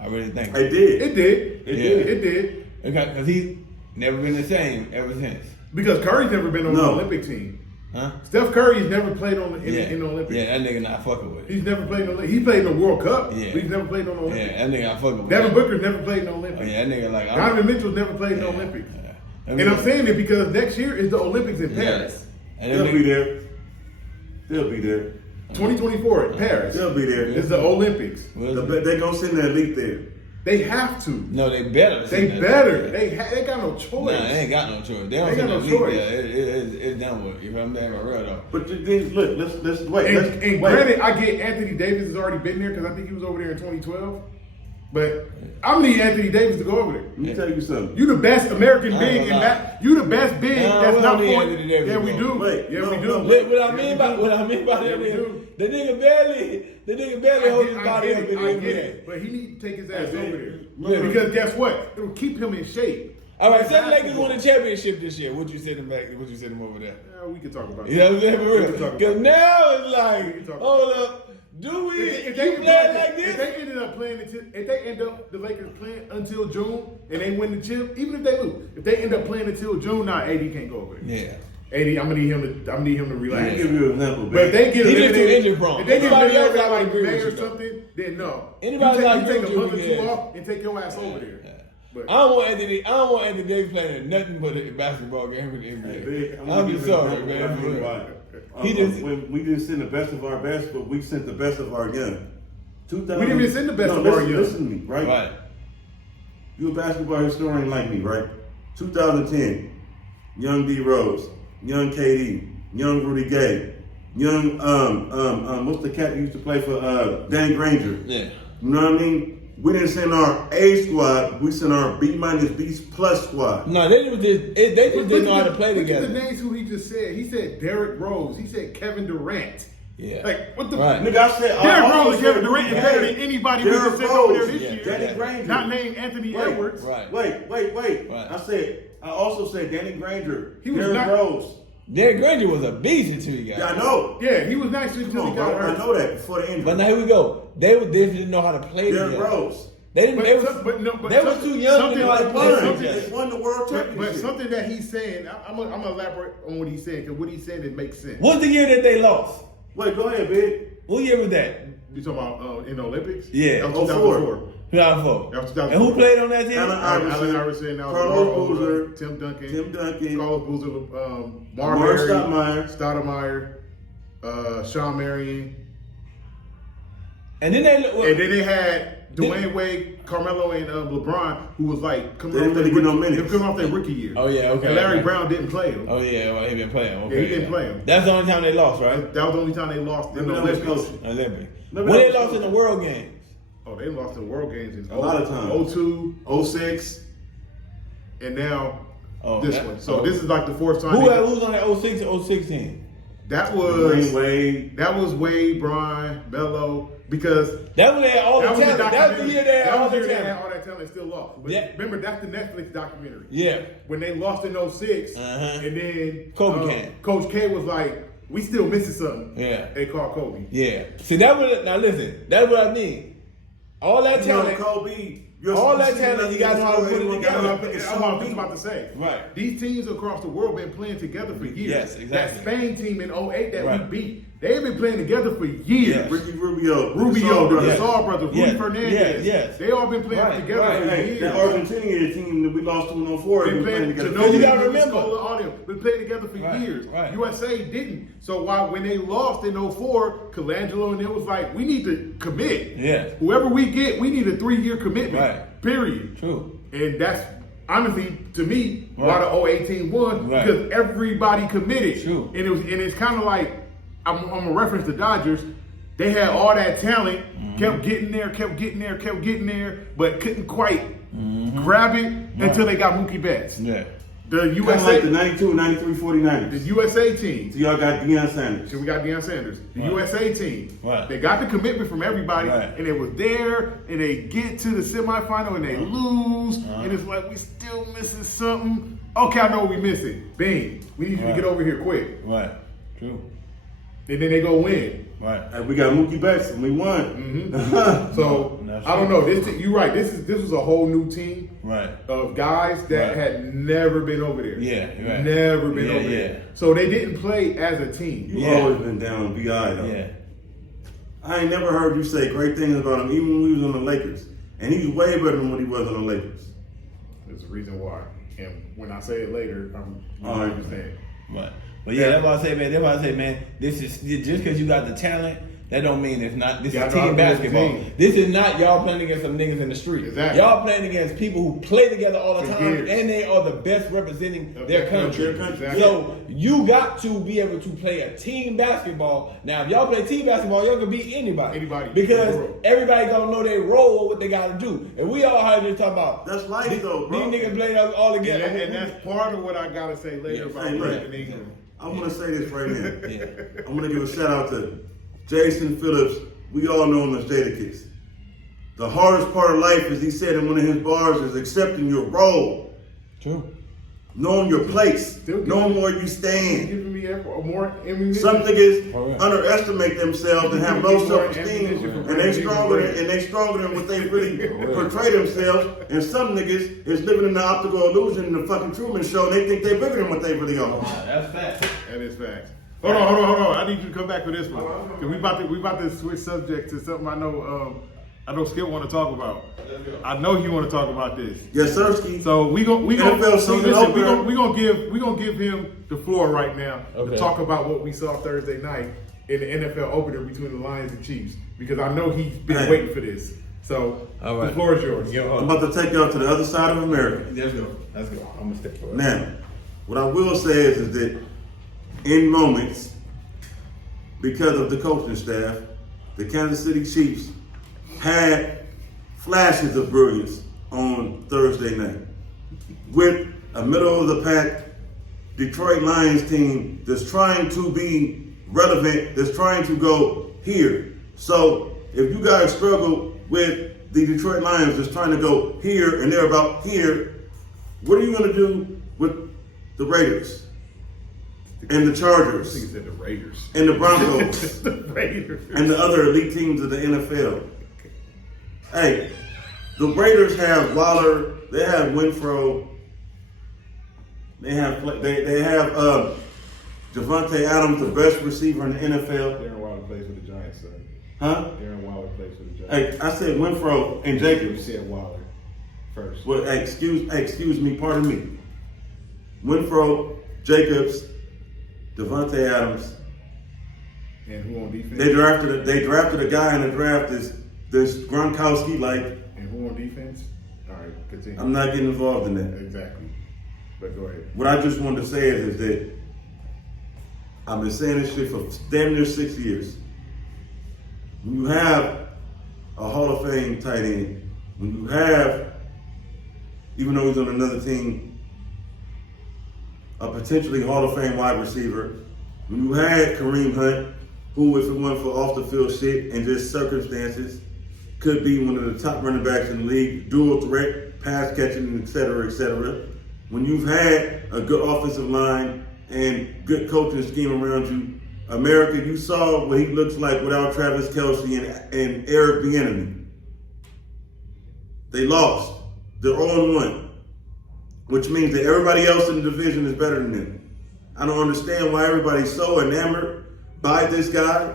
I really think. They did. It did. It did. did. It did. Because he's never been the same ever since. Because Curry's never been on the No. Olympic team. Huh? Steph Curry's never played on in the Olympics. Yeah, that nigga not fucking with it. He's never played in the He played in the World Cup. Yeah. But he's never played on the Olympics. Yeah, that nigga not fucking with Devin it. Booker's never played in the Olympics. Oh, yeah, that nigga like. Donovan Mitchell's never played in the Olympics. Yeah. And I'm saying it because next year is the Olympics in Paris. And They'll that be nigga, there. They'll be there. 2024 in Paris. They'll be there. It's the Olympics. They're gonna send the elite there. They have to. no, they better. They send that better. shit. They got no choice. Nah, they ain't got no choice. They don't They got send no the league choice. there. It's done with. If I'm being real though. But then look, let's wait. And wait. granted, I get Anthony Davis has already been there because I think he was over there in 2012. But I'm need Anthony Davis to go over there. Let me tell you something. You the best American I big ain't in gonna that. You the best big Nah, that's we not don't need going. Anthony Davis Yeah, we to do. go. Wait, yeah, no, we do. no. What I mean by that Yeah, we is do. the nigga barely holds his body up in the I get NBA. it, but he need to take his ass Yeah, over yeah. there because guess what? It'll keep him in shape. All right, say the Lakers Basketball. won a championship this year. Would you send him back? Would you send him over there? Yeah, we can talk about it. You know what I'm saying? For We can real. talk about Because it. now it's We like, can talk about hold up. Do we? If You play like if this? they ended up playing until if they end up the Lakers playing until June and they win the chip, even if they lose, if they end up playing until June, now AD can't go over there. Yeah. AD, I'm gonna need him to Let relax. me give you an example, But if they get He just too eliminated, injury prone. if they get Anybody else, eliminated I would like agree May with or you, though. something, then no. Anybody you like take you, a month or you two can- off and take your ass over there. Yeah. But I don't want Anthony Davis playing nothing but a basketball game in the NBA. Big, I'm just sorry, man. For real. He just- when we didn't send the best of our best, but we sent the best of our young. 2000 We didn't even send the best of our young. Listen to me, right? Right. You a basketball historian like me, right? 2010, young D Rose, young KD, young Rudy Gay, young what's the cat that used to play for Dan Granger? Yeah. You know what I mean? we didn't send our A squad. We sent our B minus B plus squad. No, they just didn't know how to play Look together. at the names who he just said. He said Derrick Rose. He said Kevin Durant. Yeah. Like, what the Right. Nigga, I said Derrick also Rose and Kevin said Durant is Rudy better Gay. than anybody we Derrick just sent over there Rose, this yeah, year. Danny Granger. Not named Anthony Wait, Edwards. Right. Wait. Right. I also said Danny Granger. He was Derrick not- Rose. Derrick Granger was a beast until he got Yeah, I hurt. know. Yeah, he was nice until Come he on, got bro. I hurt. know that before the injury. But now here we go. They didn't know how to play Derrick together. Rose. They didn't. They was But too young to know how to play something- together. They won the world But championship. something that he's saying, I'm gonna elaborate on what he's saying, because what he's saying, it makes sense. What's the year that they lost? Wait, go ahead, big. What year was that? You talking about in the Olympics? Yeah. That was 04. 2004. 2004. That was 2004. And who played on that team? Allen Iverson, now Carlos Mark Boozer, Tim Duncan, Carlos Boozer, Mark Marbury, Stoudemire. Sean Marion, And then they and then they had Dwayne Wade, Carmelo, and LeBron, who was like coming They didn't really get no minutes. coming off their rookie year. Oh, yeah, okay, And Larry okay. Brown didn't play him. Oh yeah, well, he been playing. Okay, Yeah, he didn't play him. That's the only time they lost, right? That was the only time they lost in the Remember that was Olympics. coaching. Olympic. Remember When that they was lost in the World Games. Oh, they lost in World Games in A lot of times. 02, 06, and now Oh, this that- one. So oh. this is like the fourth time. Who's on that 06 and 06 team? That Dwayne Wade. was Wade, Brian, Melo, because That was they had all the that was the talent. That was the year they had that all was the the year they had talent. all that talent, still lost. But Yeah. remember, that's the Netflix documentary. Yeah. When they lost in 06, Uh-huh. and then Kobe came. Coach K was like, "We still missing something." Yeah. They called Kobe. Yeah. See, that was now. Listen, that's what I mean. All that You know, talent. Kobe. All that talent, you gotta know how to put it together. That's what I was just about to say. Right. These teams across the world been playing together for years. Yes, exactly. That Spain team in 08 that Right. we beat, they've been playing together for years. Yes. Ricky Rubio. Rubio, the Yes. Gasol brothers, Rudy Yes. Fernandez. Yes. They all been playing Right, together right. for Hey, years. that Argentinian team that we lost to in 04 Been been playing playing together. Ginobili, You gotta Luka remember. Scola, all them been playing together for Right, years. right. USA didn't. So when they lost in 04, Colangelo and it was like, we need to commit. Yeah. Whoever we get, we need a 3-year commitment. Right. Period. True. And that's honestly to me why Right. the 08 won, Right. because everybody committed. True. And it's kind of like I'm gonna reference the Dodgers. They had all that talent, Mm-hmm. kept getting there, but couldn't quite grab it until they got Mookie Betts. Yeah. The Kind of USA, like the 92, 93 the 49ers. USA team. So y'all got Deion Sanders. So we got Deion Sanders. The Right. USA team. Right. They got the commitment from everybody, Right. and it was there, and they get to the semifinal and they lose, Uh-huh. and it's like we still missing something. Okay, I know what we missing. Bang. We need you to Right. get over here quick. Right. True. And then they go win. Right. And we got Mookie Betts and we won. So That's I don't true. know. You're right. This was a whole new team Right. of guys that Right. had never been over there. Yeah, right. Never been Yeah, over yeah. there. So they didn't play as a team. You've Yeah. always been down on BI though. Yeah. I ain't never heard you say great things about him, even when we was on the Lakers. And he's way better than when he was on the Lakers. There's a reason why. And when I say it later, I'm All right. understand. Right. But yeah, that's why I say, man. That's why I say, man. This is just because you got the talent. That don't mean it's not. This Yeah, is I know team how to play basketball. the team. This is not y'all playing against some niggas in the street. Exactly. Y'all playing against people who play together all the For time, years. and they are the best representing Of their their country. country, exactly. So you got to be able to play a team basketball. Now, if y'all play team basketball, y'all can beat anybody. Anybody. Because In the world. everybody gonna know their role, what they got to do. And we all have to talk about. That's life though, bro. These niggas played us all together. And that's part of what I gotta say later Yeah. about Hey, Brandon look. Ingram. I'm gonna say this right now. Yeah. I'm gonna give a shout out to Jason Phillips. We all know him as Jadakiss. The hardest part of life, as he said in one of his bars, is accepting your role, True. knowing your place, Still knowing where you He's stand. giving me more ammunition. Some niggas Oh, yeah. underestimate themselves and have low self-esteem, and they stronger than what they really portray themselves. And some niggas is living in the optical illusion in the fucking Truman Show, and they think they're bigger than what they really are. That's fact. That is facts. Hold on. I need you to come back for this one. 'Cause we about to switch subject to something I know Skip want to talk about. I know he want to talk about this. Yes, Sirski. So we gonna NFL see, season listen, opener. we gonna give him the floor right now Okay. to talk about what we saw Thursday night in the NFL opener between the Lions and Chiefs, because I know he's been Hey. waiting for this. So All right. the floor is yours. I'm about to take y'all to the other side of America. Let's go. Let's go. I'm gonna stick for it. Now, what I will say is that in moments, because of the coaching staff, the Kansas City Chiefs had flashes of brilliance on Thursday night with a middle of the pack Detroit Lions team that's trying to be relevant, that's trying to go here. So if you guys struggle with the Detroit Lions that's trying to go here and they're about here, what are you going to do with the Raiders and the Chargers? I think it's the Raiders and the Broncos the Raiders and the other elite teams of the NFL. Hey, the Raiders have Waller, they have Winfro, they have Javonte Adams, the best receiver in the NFL. Darren Waller plays for the Giants, sir. Huh? Darren Waller plays for the Giants. Hey, I said Winfro and You Jacobs. said Waller first. Well, hey, excuse me, pardon me. Winfro, Jacobs, Davante Adams. And who on defense? They drafted a guy in the draft this Gronkowski like. And who on defense? All right, continue. I'm not getting involved in that. Exactly. But go ahead. What I just wanted to say is that I've been saying this shit for damn near 6 years. When you have a Hall of Fame tight end, when you have, even though he's on another team, a potentially Hall of Fame wide receiver, when you had Kareem Hunt, who, if it wasn't for off the field shit and just circumstances, could be one of the top running backs in the league, dual threat, pass catching, et cetera, et cetera. When you've had a good offensive line and good coaching scheme around you, America, you saw what he looks like without Travis Kelce and Eric Bieniemy. They lost. They're 0-1, which means that everybody else in the division is better than them. I don't understand why everybody's so enamored by this guy,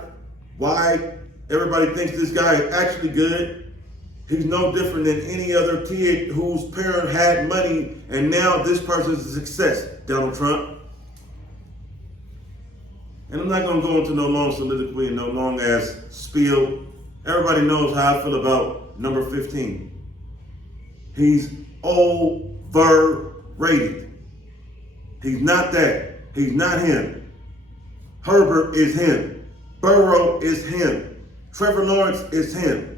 why everybody thinks this guy is actually good. He's no different than any other kid whose parent had money and now this person's a success, Donald Trump. And I'm not going to go into no long soliloquy and no long ass spiel. Everybody knows how I feel about number 15. He's overrated. He's not that. He's not him. Herbert is him. Burrow is him. Trevor Lawrence is him.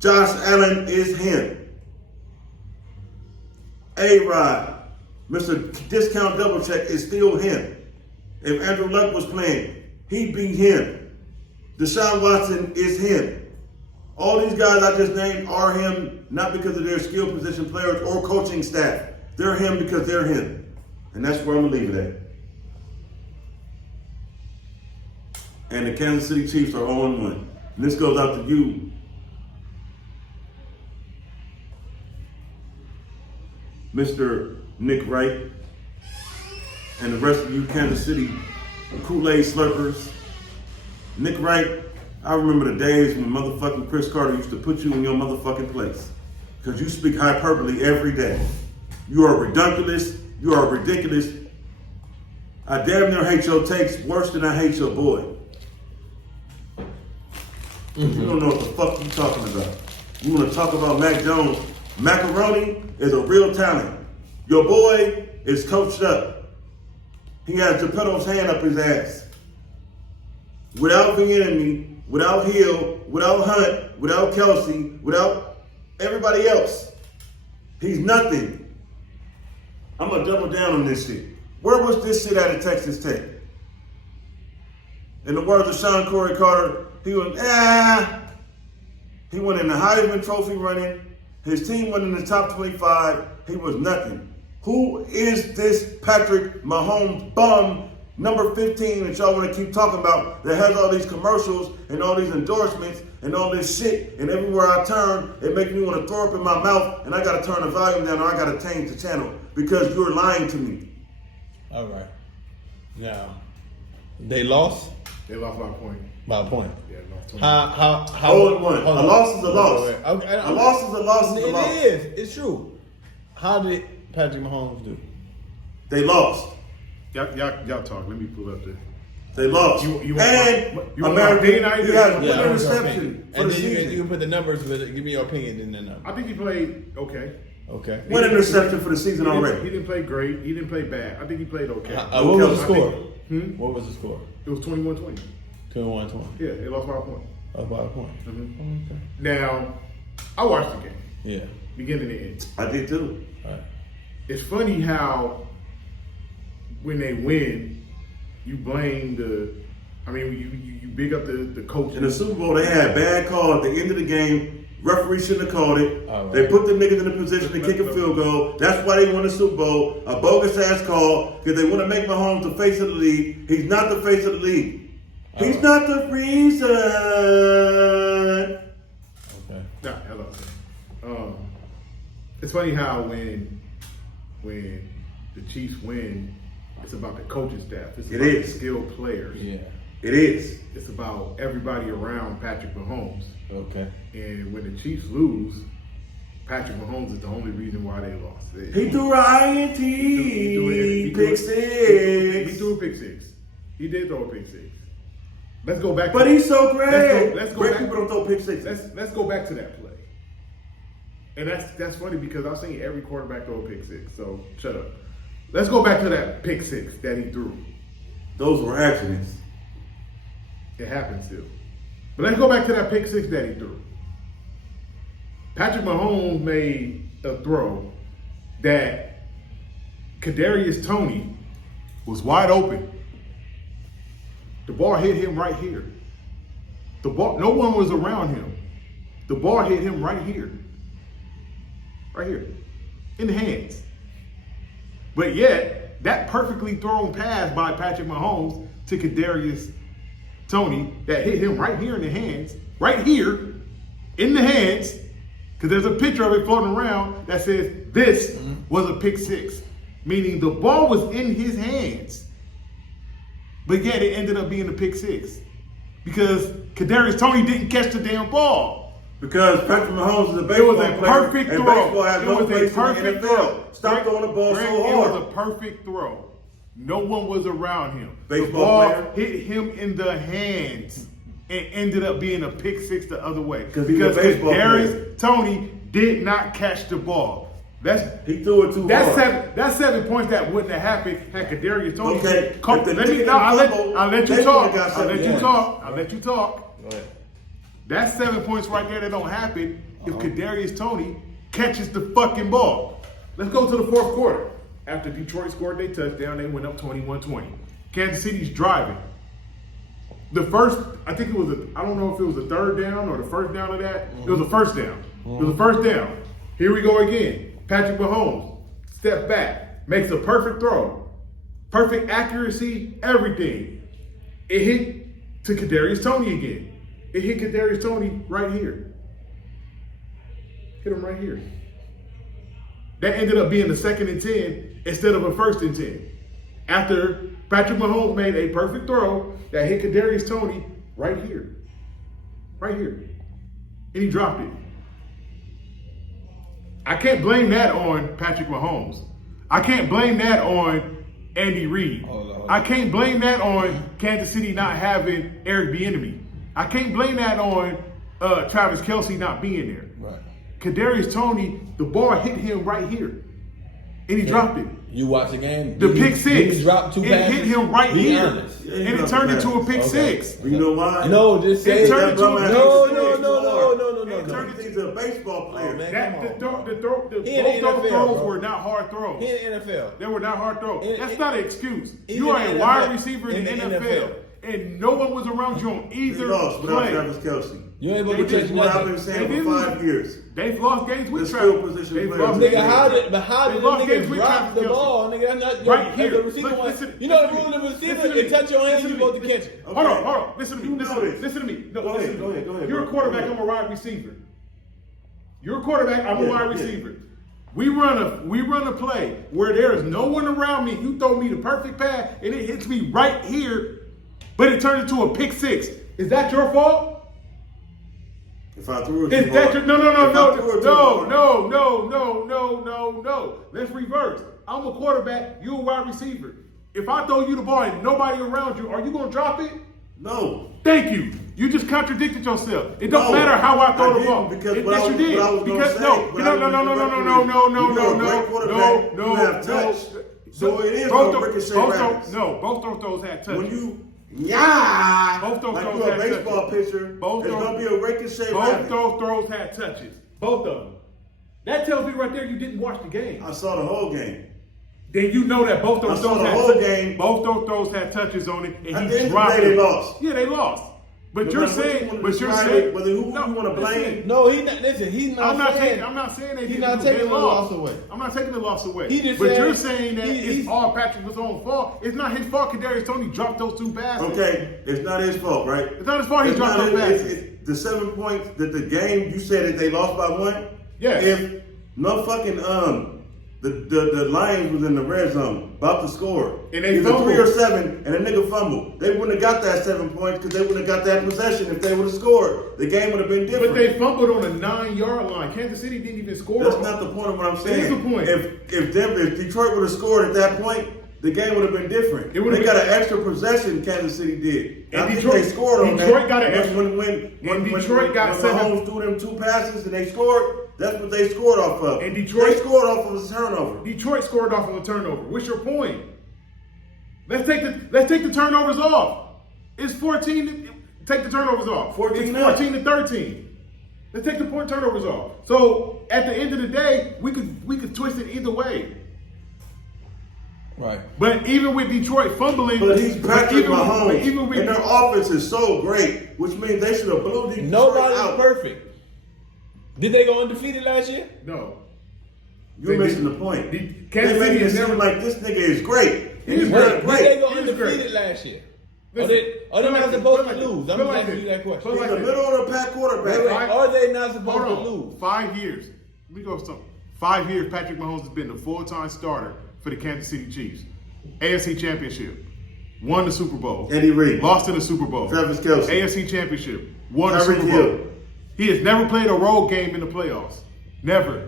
Josh Allen is him. A-Rod, Mr. Discount Double Check is still him. If Andrew Luck was playing, he'd be him. Deshaun Watson is him. All these guys I just named are him, not because of their skill position players or coaching staff. They're him because they're him. And that's where I'm going to leave it at. And the Kansas City Chiefs are 0-1. And this goes out to you, Mr. Nick Wright, and the rest of you Kansas City Kool-Aid slurpers. Nick Wright, I remember the days when motherfucking Chris Carter used to put you in your motherfucking place. Because you speak hyperbole every day. You are ridiculous. You are ridiculous. I damn near hate your takes worse than I hate your boy. You don't know what the fuck you talking about. You want to talk about Mac Jones. Macaroni is a real talent. Your boy is coached up. He has Geppetto's hand up his ass. Without Bieniemy, without Hill, without Hunt, without Kelce, without everybody else, he's nothing. I'm going to double down on this shit. Where was this shit at Texas Tech? In the words of Sean Corey Carter, he went, He went in the Heisman Trophy running. His team went in the top 25. He was nothing. Who is this Patrick Mahomes bum, number 15, that y'all want to keep talking about, that has all these commercials and all these endorsements and all this shit, and everywhere I turn, it makes me want to throw up in my mouth, and I got to turn the volume down, or I got to change the channel, because you're lying to me. All right. Now, they lost They lost by a point. by a point. Yeah, lost 20. How 0-1. A loss is a loss. Okay, A loss is a loss is a loss. It is. It's true. How did Patrick Mahomes do? They lost. Y'all talk. Let me pull up the. They lost. You want and my America, opinion on he this? has I one want your interception opinion. for And the then season. you can put the numbers with it. Give me your opinion in the number. I think he played okay. Okay. One interception for the season He already. didn't play great. He didn't play bad. I think he played okay. What was the I score? think- What was the score? It was 21-20. 21-20. Yeah, they lost by a point. About a point. Mhm. Okay. Now, I watched the game. Yeah. Beginning to end. I did too. Right. It's funny how when they win, you blame you big up the coach. In the Super Bowl, they had bad call at the end of the game. Referee shouldn't have called it. Right. They put the niggas in a position to kick a field goal. That's why they won the Super Bowl. A bogus ass call because they want to make Mahomes the face of the league. He's not the face of the league. He's not the reason. Okay. Nah, hello. It's funny how when the Chiefs win, it's about the coaching staff. It's It about is. the skilled players. Yeah. It is. It's about everybody around Patrick Mahomes. Okay. And when the Chiefs lose, Patrick Mahomes is the only reason why they lost. He threw a INT. Pick six. He threw a pick six. He did throw a pick six. Let's go back. But he's so great. Let's go Great back. people don't throw pick sixes. Let's go back to that play. And that's funny because I've seen every quarterback throw a pick six. So shut up. Let's go back to that pick six that he threw. Those were accidents. It happens too. But let's go back to that pick six that he threw. Patrick Mahomes made a throw that Kadarius Toney was wide open. The ball hit him right here. The ball, no one was around him. The ball hit him right here. Right here. In the hands. But yet, that perfectly thrown pass by Patrick Mahomes to Kadarius Toney that hit him right here in the hands, right here in the hands, because there's a picture of it floating around that says this was a pick six, meaning the ball was in his hands, but yet it ended up being a pick six because Kadarius Toney didn't catch the damn ball. Because Patrick Mahomes is a baseball player. It was a perfect and throw. baseball has no place in the NFL. Stop throwing the ball so It hard. was a perfect throw. No one was around him. Baseball the ball player? hit him in the hands and ended up being a pick six the other way. Because he's a baseball Kadarius Toney did not catch the ball. He threw it too hard. That's 7 points that wouldn't have happened had Kadarius Toney. Okay. I'll If the let nigga you talk. fumbled, I'll let they you talk. would've got I'll let 7 you points. talk. I'll let you talk. Go ahead. That's 7 points right there that don't happen if Kadarius Toney catches the fucking ball. Let's go to the fourth quarter. After Detroit scored their touchdown, they went up 21-20. Kansas City's driving. The first, I think it was I don't know if it was the third down or the first down of that. It was the first down. It was the first down. Here we go again. Patrick Mahomes, step back, makes a perfect throw. Perfect accuracy, everything. It hit to Kadarius Toney again. It hit Kadarius Toney right here. Hit him right here. That ended up being the 2nd and 10 instead of a 1st and 10. After Patrick Mahomes made a perfect throw that hit Kadarius Toney right here. Right here. And he dropped it. I can't blame that on Patrick Mahomes. I can't blame that on Andy Reid. Hold on. I can't blame that on Kansas City not having Eric Bieniemy. I can't blame that on Travis Kelce not being there. Right. Kadarius Toney, the ball hit him right here, and he dropped it. You watch the game. The pick six, He dropped 2 it passes. hit him right Be here, honest. and it turned into a pick Okay. six. You know why? No, just say It turned into a pick no, six. no, no, no, no, no, It no. turned He's a baseball player. Oh, man. That Come on, both He in the those NFL, throws bro. were not hard throws. He in the NFL. They were not hard throws. In- That's not an excuse. He's You are in a the wide NFL. receiver in the In the NFL, and no one was around you on He either lost without play. Travis Kelce. You ain't They able to did touch What I've nothing. been saying They for didn't. 5 years. They've lost games with The Travis. skill position They've players. lost Nigga, games. how did They lost the games nigga with drop Travis the Kelce. ball? Nigga, that's not Right here. The receiver Look, wants, listen- you know the listen rule of the to me. receiver, Listen to you me. touch your hand, Listen you're to me. supposed to catch it. Hold on. Listen to me. You Listen know to me. this. Listen to me. No, Go ahead, listen. go ahead, You're a bro. quarterback. Go I'm ahead. a wide receiver. You're a quarterback. I'm a Yeah, wide yeah. receiver. We run a play where there is no one around me. You throw me the perfect pass and it hits me right here, but it turns into a pick six. Is that your fault? If I threw it too Is that hard. your, no. If I threw it too hard. No. Let's reverse. I'm a quarterback. You a wide receiver. If I throw you the ball and nobody around you, are you gonna drop it? No. Thank you. You just contradicted yourself. It don't No, matter how I throw I the didn't, ball. because Yes, what I you was- did. what I was gonna Because say, no, what I was gonna no. you're a great quarterback, you have touch. So it is Both no those- ricochet both rabbits. those- No, both those had touches. When you Both those like throws you're a had baseball touches. pitcher, Both there's those- gonna be a ricochet Both rabbit. those throws had touches. Both of them. That tells me right there you didn't watch the game. I saw the whole game. Then you know that both those I saw throws the had whole game. both those throws had touches on it, and At he the end of the dropped day, they it. lost. Yeah, they lost. But No you're matter what you saying, wanna but you're describe saying, it, whether who you wanna blame. listen, No, he not. Listen, he's not. I'm not saying, saying they He's didn't not lose. taking They the lost. loss away. I'm not taking the loss away. He just but said you're saying that he's it's all Patrick's own fault. It's not his fault. Kadarius Toney dropped those two passes. Okay, it's not his fault, right? It's not his fault. He It's dropped not those his- passes. the 7 points that the game you said that they lost by 1. Yes. If no fucking the Lions was in the red zone about to score, And they either fumbled. 3 or 7, and a nigga fumbled, they wouldn't have got that 7 points because they wouldn't have got that possession if they would have scored. The game would have been different. But they fumbled on a 9-yard line. Kansas City didn't even score. That's not the point of what I'm saying. It is the point. If Detroit would have scored at that point, the game would have been different. It would have They got been- an extra possession. Kansas City did. And I think Detroit- they scored on Detroit that. got an extra- when Detroit got when 7. Mahomes threw them 2 passes and they scored. That's what they scored off of. And Detroit- they scored off of a turnover. Detroit scored off of a turnover. What's your point? Let's take the turnovers off. It's 14. Take the turnovers off. 14 It's 14 to 13. Let's take the point turnovers off. So at the end of the day, we could twist it either way. Right. But even with Detroit fumbling, But he's Patrick even with- Mahomes, even with and their offense is so great, which means they should have blew Detroit Nobody's out. perfect. Did they go undefeated last year? no. You're They missing did- the point. the- They Kansas making City it is seem never- like this nigga is great. He is He's great. not Did they go He is undefeated great. last year? Or Listen, they, are they put not like this, supposed put to like this, lose? put I'm just like asking this, you that question. put He's like the this. middle of the pack quarterback. Right. Are they not supposed Hold to on. lose? 5 years. Let me go with something. 5 years, Patrick Mahomes has been the full-time starter for the Kansas City Chiefs. AFC Championship. Won the Super Bowl. Andy Reid. Lost in the Super Bowl. Travis Kelce. AFC Championship. Won the Tyreek Super Bowl. Hill. He has never played a road game in the playoffs. Never.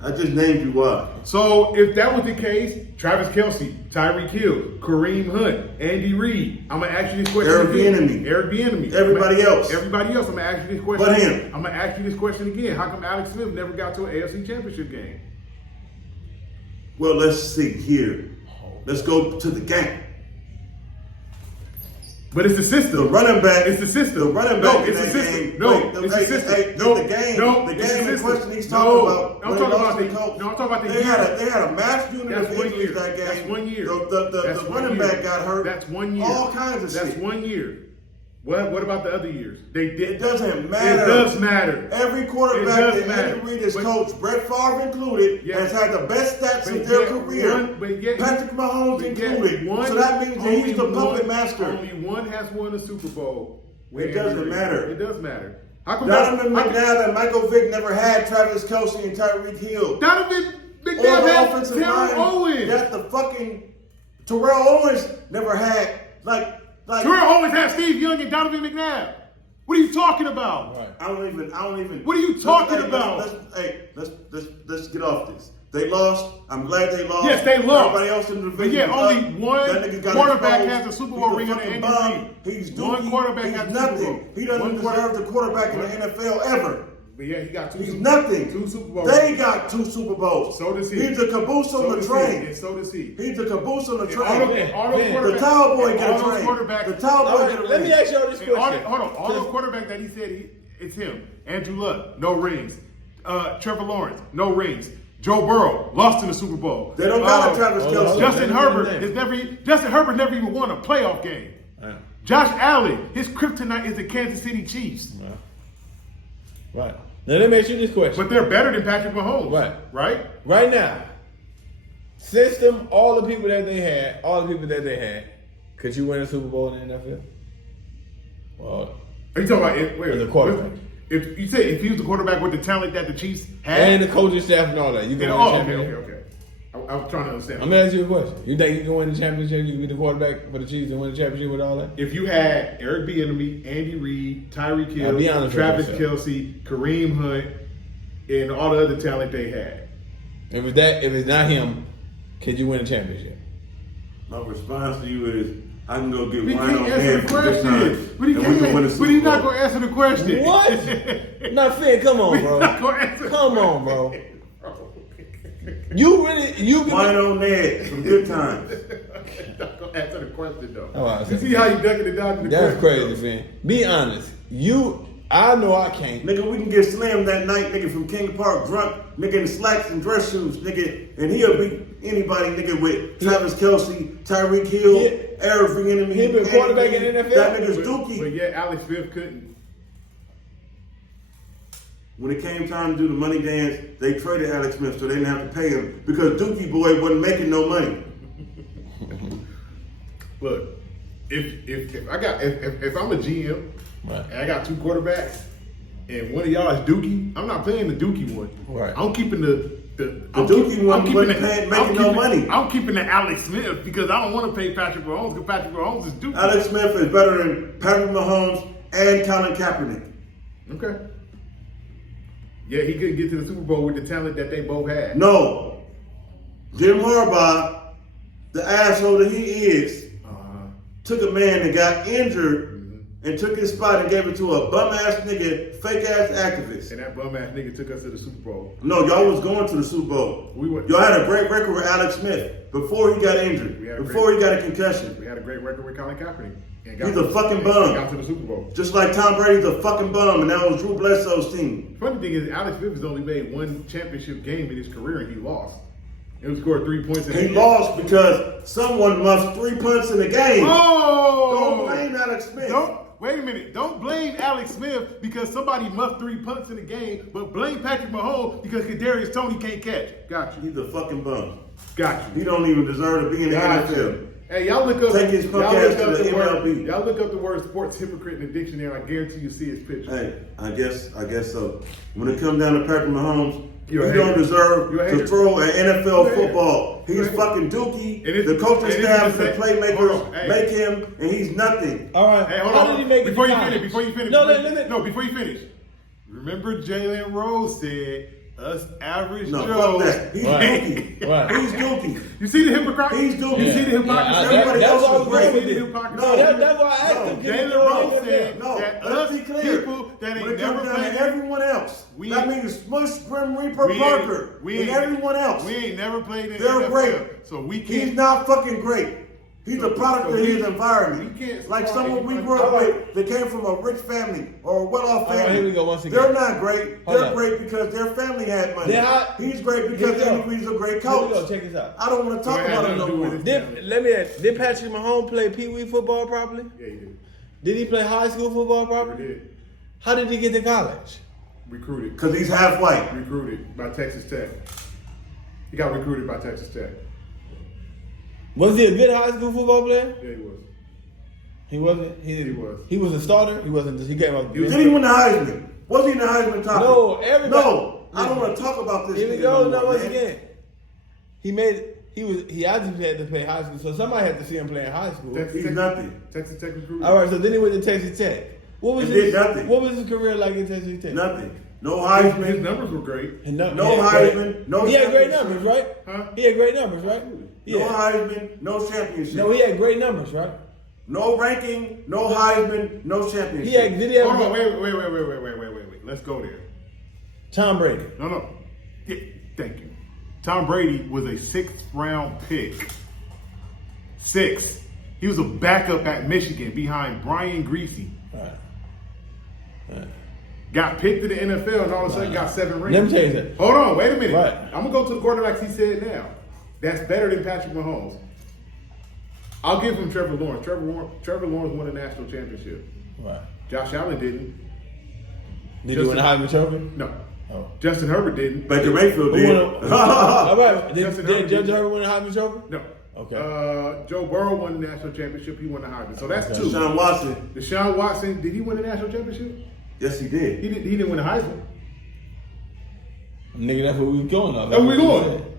I just named you why. So if that was the case, Travis Kelce, Tyreek Hill, Kareem Hunt, Andy Reid. I'm gonna ask you this question Eric again. Bieniemy. Eric Bieniemy. Everybody else. Everybody else. I'm gonna ask you this question. But him. I'm gonna ask you this question again. How come Alex Smith never got to an AFC Championship game? Well, let's see here. Let's go to the game. But it's the system. The running back. It's the system. The running No, back it's in the that system. game. No, Wait, it's the system. the No, game. no, the it's game the in system. question he's No, talking about. I'm when talking they about lost the. to Colts. No, I'm talking about the They year. had a mass unit That's of 1 injuries year. that game. That's 1 year. The That's 1 running year. back got hurt. That's 1 year. All kinds of That's shit. 1 year. What about the other years? They did. It doesn't matter. It does matter. Every It quarterback does that matter. Andy Reid has But- coached, Brett Favre included, Yes. has had the best stats But of their yet career. but yet- Patrick Mahomes but yet included. one- So that means that only he's the puppet one- master. Only one has won a Super Bowl. with It doesn't Andy Reid. matter. It does matter. How come Donovan how come- McNabb and Michael Vick never had Travis Kelce and Tyreek Hill. Donovan Or McNabb the had offensive Terrell line Owens. that the fucking Terrell Owens never had. Like Terrell Owens had Steve Young and Donovan McNabb. What are you talking about? Right. I don't even. What are you talking Let's- about? Let's get off this. They lost. I'm glad they lost. Yes, they lost. Everybody else in the But division. yeah, was only up. one That nigga got quarterback exposed. has a Super He's Bowl a ring on the fucking Andy bum. Reid. He's One dookie. quarterback He's has a Super Bowl. nothing. He doesn't One deserve the quarterback in the One- NFL ever. But yeah, he got two. He's Super- nothing. Two Super Bowls. They got 2 Super Bowls. So does he. He's the caboose So on the does he. train. And so does he. He's the caboose on the And train. all those Man, quarterbacks. The towel boy and get all a those train. quarterbacks. The towel boy All get a right, let me ring. ask y'all this And all question. the- hold on. All those quarterbacks that he said it's him. Andrew Luck, no rings. Trevor Lawrence, no rings. Joe Burrow lost in the Super Bowl. They don't got a Travis hold on, Kelce. hold on. Justin Let me Herbert get his Justin Herbert never even won a playoff game. Yeah. Josh Allen, his kryptonite is the Kansas City Chiefs. Right. Now let me ask you this question. But they're better than Patrick Mahomes. Right. Right? Right now, system, all the people that they had, could you win a Super Bowl in the NFL? Well, Are you talking about it? Wait, As a quarterback. If you say if he was the quarterback with the talent that the Chiefs had, and the coaching staff and all that, you can and, win a okay, championship. okay. I was trying to understand. I'm gonna ask you a question. You think you can win the championship? You can be the quarterback for the Chiefs and win the championship with all that? If you had Eric Bieniemy, Andy Reid, Tyreek Now, be Hill, honest Travis with yourself. Kelce, Kareem Hunt, and all the other talent they had, If it's not him, could you win a championship? My response to you is, I can go get we wine can't on answer hand the from this question. time, But he and we can win a can't. But Super he's not Bowl. going to answer the question. What? Not fair. Come on, He's not bro. going to answer. Come on, bro. You can Wine on Ned from Good Times. He's not going to answer the question though. Oh, wow. You see how you ducking it down to the That's question? crazy, man. Be honest. I know I can't. Nigga, we can get Slim that night, nigga, from King Park drunk, nigga, in slacks and dress shoes, nigga, and he'll beat anybody, nigga, with Travis Kelce, Tyreek Hill, Eric Bieniemy. He been quarterback in the NFL. That nigga's dookie. But yet Alex Smith couldn't. When it came time to do the money dance, they traded Alex Smith so they didn't have to pay him because Dookie Boy wasn't making no money. Look, if I'm a GM and I got 2 quarterbacks and one of y'all is Dookie, I'm not playing the Dookie one. Right. I'm keeping the Dookie one wasn't making no money. I'm keeping the Alex Smith because I don't want to pay Patrick Mahomes because Patrick Mahomes is Dookie. Alex Smith is better than Patrick Mahomes and Colin Kaepernick. Okay. Yeah, he couldn't get to the Super Bowl with the talent that they both had. No. Jim Harbaugh, the asshole that he is, took a man that got injured and took his spot and gave it to a bum-ass nigga, fake-ass activist. And that bum-ass nigga took us to the Super Bowl. No, y'all was going to the Super Bowl. Y'all had a great record with Alex Smith before he got injured, before he got a concussion. We had a great record with Colin Kaepernick. He's a fucking bum. Got to the Super Bowl. Just like Tom Brady's a fucking bum, and that was Drew Bledsoe's team. Funny thing is, Alex Smith has only made 1 championship game in his career, and he lost. He scored 3 points in the game. He lost because someone muffed 3 punts in the game. Oh! Don't blame Alex Smith. Wait a minute. Don't blame Alex Smith because somebody muffed 3 punts in the game, but blame Patrick Mahomes because Kadarius Toney can't catch. Got you. He's a fucking bum. Got you. He don't even deserve to be in the NFL. Hey, y'all look up. Take his punk ass to the word, MLB. y'all look up the word sports hypocrite in the dictionary. I guarantee you see his picture. Hey, I guess so. When it comes down to Patrick Mahomes, he You're a don't hater. deserve You're a to hater. throw an NFL You're a hater. football. You're a He's hater. fucking dookie. And it's- The coaching and it's staff, the just- hold playmakers on, hey. make him, and he's nothing. All right. Hey, hold How on. did he make it before to you college? finish, before you finish. No, before you finish. Remember Jalen Rose said, us average No, Joes. fuck that. He's Right. dookie. Right. He's dookie. You see the hypocrisy? He's dookie. You see the hypocrisy? Yeah, Everybody that was else all is I was great. going See the with. hypocrisy? No, That's why I asked him. Jalen Rose said that let's us be clear. people that When ain't it comes never down played to everyone else, we that ain't- means Smush, Grim Reaper, we Parker, ain't- and everyone else. We ain't never played in the They're NFL, great. so we He's can't. not fucking great. He's a product of his environment. we can't Like start someone we anybody- grew up with that came from a rich family or a well-off All right, family. here we go once again. They're not great. Hold They're on. great because their family had money. He's great Here because we go. he's a great Here we go. coach. Check this out. I don't want to talk So it had about him nothing no to do more. with Let me ask. Did Patrick Mahomes play Pee Wee football properly? Yeah, he did. Did he play high school football He properly? did. How did he get to college? Recruited. Because he's half white. Recruited by Texas Tech. He got recruited by Texas Tech. Was he a good high school football player? Yeah, he was. He wasn't. He was. He was a starter. He wasn't. He came up. Did he win the Heisman? Was he in the Heisman topic? No, everybody. No, I don't want to talk about this. Here we nigga go. no No, more, once man. again, he obviously had to play high school, so somebody had to see him play in high school. Texas He's Tech, nothing. Texas Tech recruited. All right, so then he went to Texas Tech. What was He his did nothing. What was his career like in Texas Tech? Nothing. No His Heisman. numbers were great. And No he had great- Heisman. No He had great championship. numbers, right? Huh? He had great numbers, right? No Yeah. Heisman. No championship. No, he had great numbers, right? No ranking. No Heisman. No championship. He had. Did he have? Hold on, wait. Let's go there. Tom Brady. No. Yeah, thank you. Tom Brady was a 6th round pick. 6. He was a backup at Michigan behind Brian Greasy. Right. Got picked to the NFL and all of a sudden got 7 rings. Let me tell you something. Hold on, wait a minute. Right. I'm gonna go to the quarterbacks he said now. That's better than Patrick Mahomes. I'll give him Trevor Lawrence. Trevor Lawrence won a national championship. Right. Josh Allen didn't. Did you win a Heisman Trophy? No. Oh. Justin Herbert didn't. Baker Mayfield Who did. won all right. Justin Did Herbert Judge did. Herbert win a Heisman Trophy? No. Okay. Joe Burrow won the national championship. He won the Heisman. So that's Okay. 2. Deshaun Watson. Deshaun Watson, did he win the national championship? Yes, he did. He didn't win the Heisman. Nigga, that's what we was going on. That's where we going.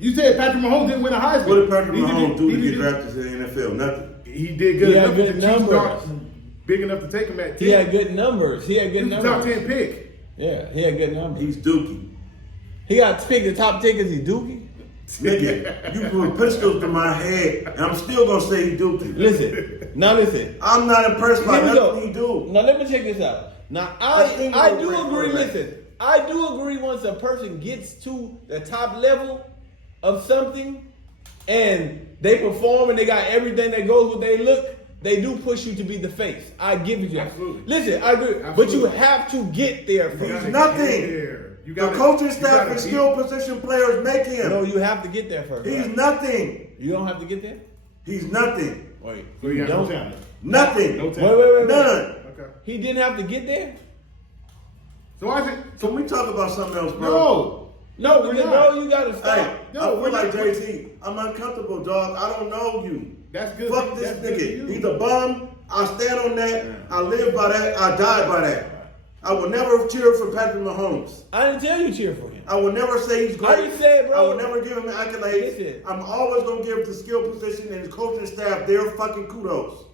You said Patrick Mahomes didn't win a Heisman. What did Patrick Neither Mahomes do to neither get did- drafted to the NFL? Nothing. He did good He had enough. good The Chiefs numbers. thought big enough to take him at 10. He had good numbers. He had good He was the top numbers. 10 pick. Yeah, he had good numbers. He's dookie. He got picked the top 10 because he dookie. Nigga, you put pistols to my head, and I'm still gonna say he dookie. Listen. I'm not impressed by Here we go. nothing he do. Now let me check this out. Now I I think I he'll do break agree. quarterback. Listen, I do agree. Once a person gets to the top level of something, and they perform and they got everything that goes with they look, they do push you to be the face. I give you that. Absolutely. Listen, I agree. Absolutely. But you have to get there You first. gotta nothing. get there. You The gotta- coaching you staff gotta and be- skill position players make him. No, you have to get there first. He's right? nothing. You don't have to get there? He's nothing. Wait. So you got no don't? talent. Nothing. No Wait, talent. wait, wait. None. Okay. He didn't have to get there? So I think. Can we talk about something else, bro? No. No, we're because not. no, you gotta Hey, stop. No, I we're feel like not- JT. I'm uncomfortable, dog. I don't know you. That's good. Fuck this That's good for nigga. you. He's a bum. I stand on that. Yeah. I live by that. I die by that. I will never cheer for Patrick Mahomes. I didn't tell you to cheer for him. I will never say he's great. I didn't say it, bro. I will never give him accolades. Listen. I'm always gonna give the skill position and his coaching staff their fucking kudos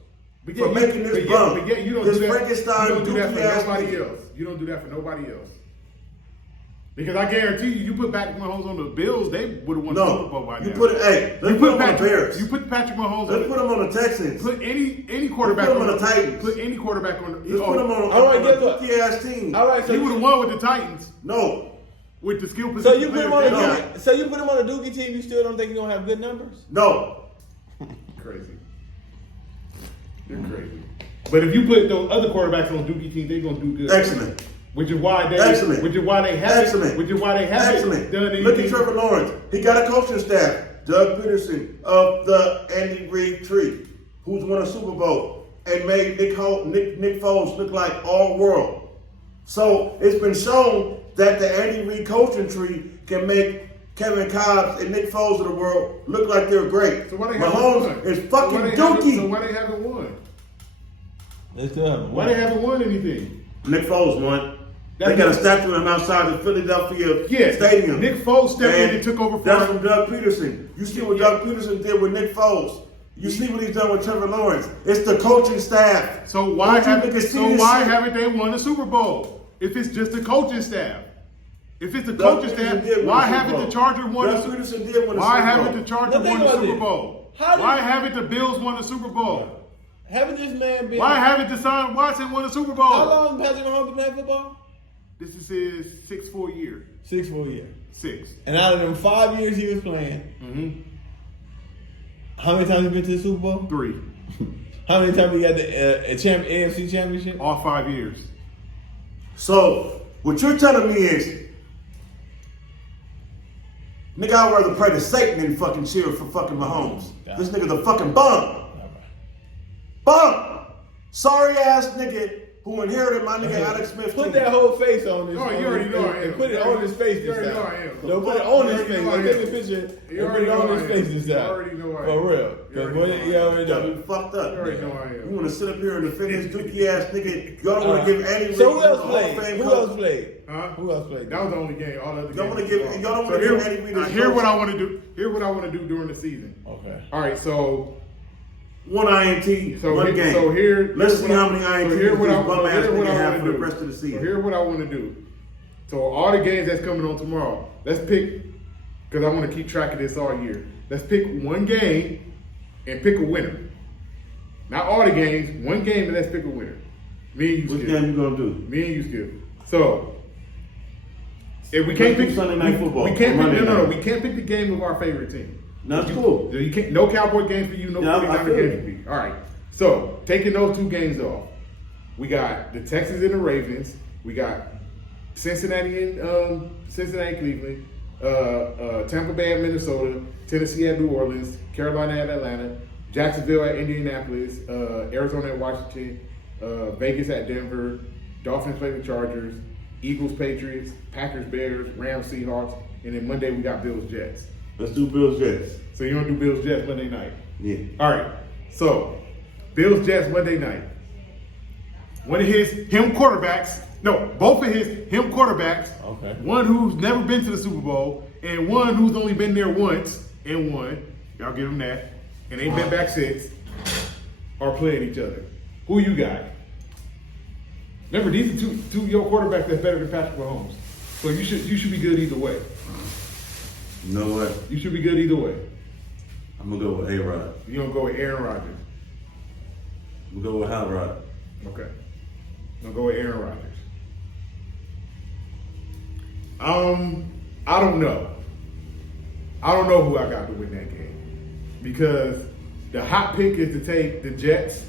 But for you- making this but bum. But you don't this do that. Frankenstein You don't do that dookie for ass nobody nigga. else. You don't do that for nobody else. Because I guarantee you, you put Patrick Mahomes on the Bills, they would have won the Super Bowl No, by you now. put it. Hey, let's put him on the Bears. You put Patrick Mahomes Let's on. put him on the Texans. Put any quarterback Put him on the Titans. Put any quarterback on. Let's put him on, All right, on guess a what? dookie ass team. All right, so He would have won with the Titans No, with the skill So position. you put him players on they a got. Doogie, so you put him on a Doogie team. You still don't think he's gonna have good numbers? no. Crazy. You're crazy. But if you put those other quarterbacks on Dookie teams, they're gonna do good. Excellent. Which is why they. Excellent. Which is why they haven't. Excellent. Which is why they haven't Excellent. done anything. Look at Trevor Lawrence. He got a coaching staff. Doug Peterson of the Andy Reid tree, who's won a Super Bowl and made Nick Foles look like all world. So it's been shown that the Andy Reid coaching tree can make Kevin Cobbs and Nick Foles of the world look like they're great. So why they haven't Mahomes won? is So fucking why they haven't- dookie. So why they haven't won? They still haven't. Why they haven't won anything? Nick Foles won. They That's got a it. statue of him outside the Philadelphia Yes. Stadium. Nick Foles stepped in And and took over for That's him. from Doug Peterson. You see what Doug Peterson did with Nick Foles. You see what he's done with Trevor Lawrence. It's the coaching staff. So why Don't you haven't niggas see so this why shit? haven't they won the Super Bowl? If it's just the coaching staff. If it's the Doug coaching Peterson staff, did win why the Super haven't Bowl. the Chargers won Doug the Peterson did win the Why Super haven't Bowl. the Chargers Now think won the about Super this. Bowl? How did- Why haven't the Bills won the Super Bowl? Haven't this man been? Why haven't Deshaun Watson won the Super How Bowl? long has Patrick Mahomes been playing football? This is his 6th full year. 6 full years. 6. And out of them 5 years he was playing, Mm-hmm. how many times he been to the Super Bowl? 3. How many times he got the AFC Championship? All 5 years. So, what you're telling me is, nigga, I'd rather pray to Satan than fucking cheer for fucking Mahomes. This nigga's a fucking bum. Bum! Sorry ass nigga who inherited my nigga Alex Smith. Put team. that whole face on this. Oh, you on already this- know I and am. put it on his face You this already time. know I am. No, put it You on his already face. know I Like, take am. a picture You and put already it on know his I face am. this You time. already know I For am. real. You Because already what know I you am. already Got know. me fucked up. You already know I am. You want to sit up here and defend this dookie ass nigga? Y'all don't want to give Andy Reid So who else the Hall of played? Fame Who coach. else played? Huh? Who else played? That was the only game. All the other games. Y'all wanna was give- wrong. y'all don't wanna So give here- Andy Reid his Here coach. what I want to do. Here what I want to do during the season. Okay. All right. So One INT, So one here, game. So here, Let's here's see what how I- many so INTs here this what I- bum so ass here what nigga I have wanna for the do. rest of the season. So here's what I want to do. So all the games that's coming on tomorrow, let's pick, because I want to keep track of this all year. Let's pick one game and pick a winner. Not all the games, one game and let's pick a winner. Me and you, What Skip. game you gonna do? Me and you, Skip. So if we can't Let's do pick Sunday Night Football we can't or pick, Monday no, night. we can't pick the game of our favorite team. That's cool. You can't, no Cowboy games for you, no Yeah, I 49er feel games you. for me. All right. So, taking those 2 games off, we got the Texans and the Ravens. We got Cincinnati and Cincinnati, Cleveland, Tampa Bay at Minnesota, Tennessee at New Orleans, Carolina at Atlanta, Jacksonville at Indianapolis, Arizona at Washington, Vegas at Denver, Dolphins play the Chargers, Eagles, Patriots, Packers, Bears, Rams, Seahawks, and then Monday we got Bills, Jets. Let's do Bills Jets. So you want to do Bills, Jets Monday night? Yeah. All right. So, Bills Jets Monday night. One of him quarterbacks. No, both of him quarterbacks. Okay. One who's never been to the Super Bowl, and one who's only been there once and won. Y'all give him that. And ain't been back since. Are playing each other. Who you got? Remember, these are two of your quarterbacks that's better than Patrick Mahomes. So you should be good either way. You know what? You should be good either way. I'm gonna go with A-Rod. You don't go with Aaron Rodgers. I'm gonna go with Hot Rod. Okay. I'm gonna go with Aaron Rodgers. I don't know. I don't know who I got to win that game. Because the hot pick is to take the Jets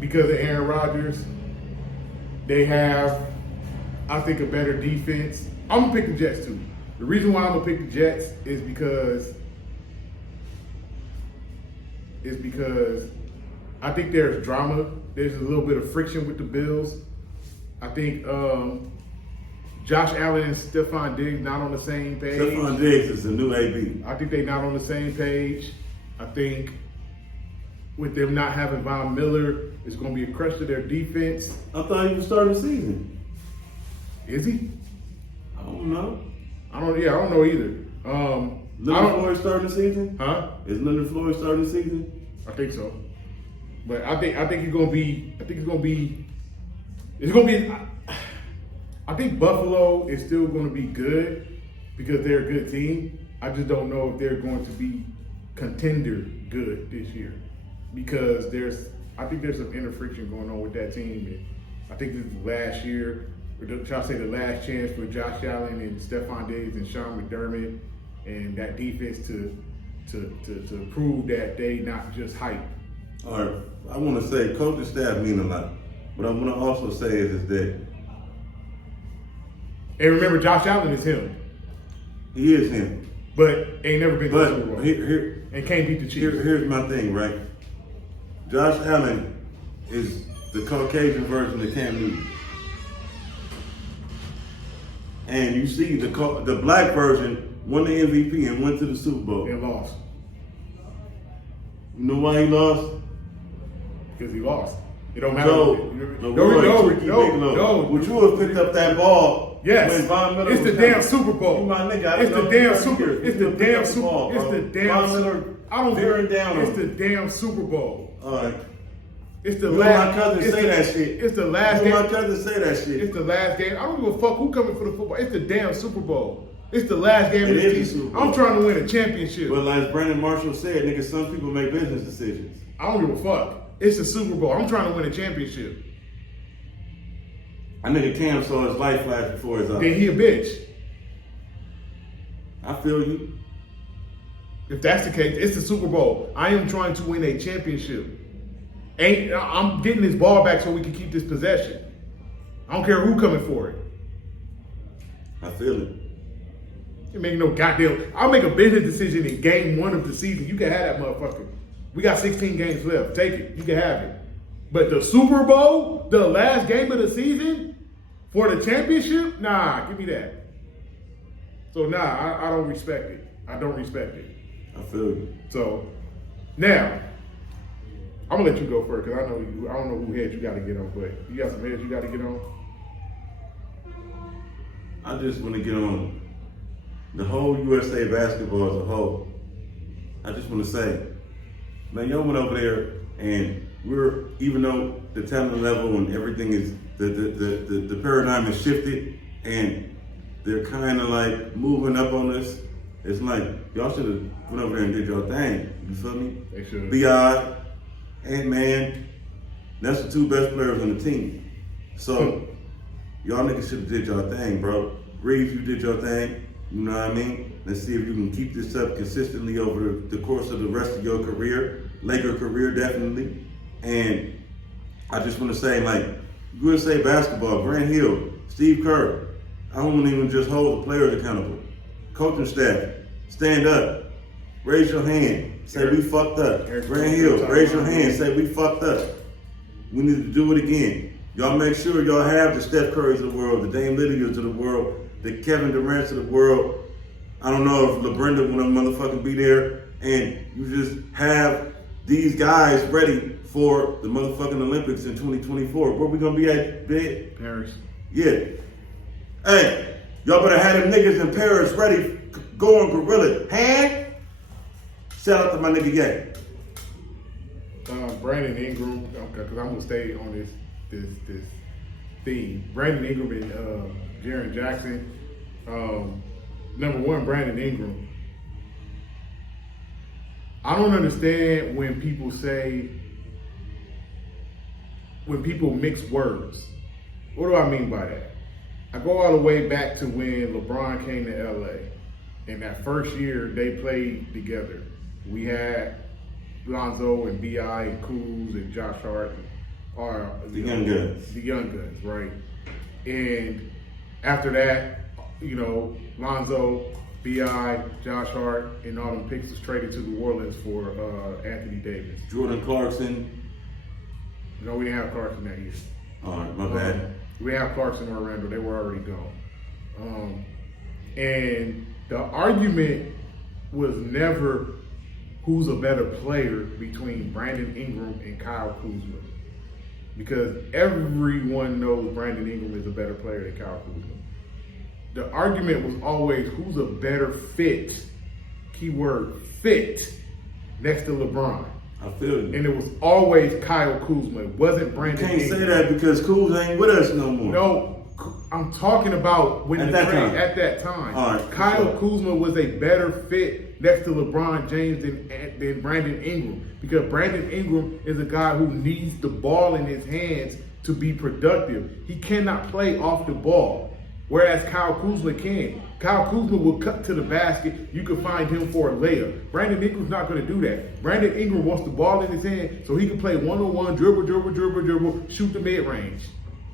because of Aaron Rodgers. They have, I think, a better defense. I'm gonna pick the Jets too. The reason why I'm gonna pick the Jets is because I think there's drama. There's a little bit of friction with the Bills. I think Josh Allen and Stephon Diggs not on the same page. Stephon Diggs is the new AB. I think they're not on the same page. I think with them not having Von Miller, it's going to be a crush to their defense. I thought he was starting the season. Is he? I don't know. I don't know either. Leonard Floyd starting the season? Huh? Is Leonard Floyd starting the season? I think so. But I think it's going to be. It's going to be. I think Buffalo is still going to be good because they're a good team. I just don't know if they're going to be contender good this year because I think there's some inner friction going on with that team. And I think this is the last year, or shall I say the last chance for Josh Allen and Stephon Diggs and Sean McDermott and that defense to prove that they not just hype. All right, I want to say coaching staff mean a lot. What I want to also say is that and remember, Josh Allen is him, he is him. but ain't never been to the Super Bowl But here, and can't beat the Chiefs. here's my thing, right? Josh Allen is the Caucasian version of Cam Newton. And you see the black version won the MVP and went to the Super Bowl. And lost You know why he lost? because he lost. It don't matter. So, No. Would you have picked up that ball? Yes. When Von Miller It's the was damn coming? Super Bowl. You my nigga. I It's know the damn you Super. here. It's You the pick damn up the Super. ball, It's bro. the damn. Von Miller I don't bearing down on It's him. the damn Super Bowl. All right. It's the You last. and my cousin it's say the- that shit. It's the last You and game. my cousin say that shit. It's the last game. I don't give a fuck who coming for the football. It's the damn Super Bowl. It's the last game It of the is the season. Super Bowl. I'm trying to win a championship. But like Brandon Marshall said, nigga, some people make business decisions. I don't give a fuck. It's the Super Bowl. I'm trying to win a championship. I nigga Cam saw his life flash before his eyes. Then he a bitch. I feel you. If that's the case, it's the Super Bowl. I am trying to win a championship. I'm getting this ball back so we can keep this possession. I don't care who coming for it. I feel it. You make no goddamn. I'll make a business decision in game 1 of the season. You can have that motherfucker. We got 16 games left. Take it. You can have it. But the Super Bowl, the last game of the season for the championship, nah, give me that. So nah, I don't respect it. I don't respect it. I feel you. So now, I'm gonna let you go first because I don't know who heads you got to get on, but you got some heads you got to get on. I just want to get on the whole USA basketball as a whole. I just want to say, man, y'all went over there and even though the talent level and everything is, the paradigm is shifted and they're kind of like moving up on us, it's like, y'all should have went over there and did your thing. You feel me? They should. B.I., Ant-Man, that's the 2 best players on the team. So, y'all niggas should have did your thing, bro. Reeves, you did your thing. You know what I mean? Let's see if you can keep this up consistently over the course of the rest of your career. Laker career, definitely. And I just want to say, like, USA Basketball, Grant Hill, Steve Kerr, I don't want to even just hold the players accountable. Coaching staff, stand up. Raise your hand. Say we fucked up. Grant Hill, raise your hand. Say we fucked up. We need to do it again. Y'all make sure y'all have the Steph Currys of the world, the Dame Lillards of the world, the Kevin Durant's of the world. I don't know if LeBrenda wanna motherfucking be there. And you just have these guys ready for the motherfucking Olympics in 2024. Where we gonna be at, big? Paris. Yeah. Hey, y'all better have them niggas in Paris ready, going gorilla. Hand? Shout out to my nigga Yang. Brandon Ingram, because I'm gonna stay on this theme. Brandon Ingram and Jaren Jackson. Number one, Brandon Ingram. I don't understand when people mix words. What do I mean by that? I go all the way back to when LeBron came to LA. And that first year they played together. We had Lonzo and B.I. and Kuz and Josh Hart. are The young guns. The young guns, right? And after that, Lonzo, B.I., Josh Hart, and all them picks was traded to New Orleans for Anthony Davis. Jordan Clarkson. No, we didn't have Clarkson that year. All right, my bad. We have Clarkson and Orlando. They were already gone. And the argument was never who's a better player between Brandon Ingram and Kyle Kuzma. Because everyone knows Brandon Ingram is a better player than Kyle Kuzma. The argument was always who's a better fit, keyword fit, next to LeBron. I feel you. And it was always Kyle Kuzma. It wasn't Brandon You can't Ingram. say that because Kuz ain't with us no more. No, I'm talking about when At the that trade time. at that time. All right, Kyle sure. Kuzma was a better fit next to LeBron James than Brandon Ingram, because Brandon Ingram is a guy who needs the ball in his hands to be productive. He cannot play off the ball, whereas Kyle Kuzma can. Kyle Kuzma will cut to the basket. You can find him for a layup. Brandon Ingram's not going to do that. Brandon Ingram wants the ball in his hand so he can play one-on-one, dribble, shoot the mid-range.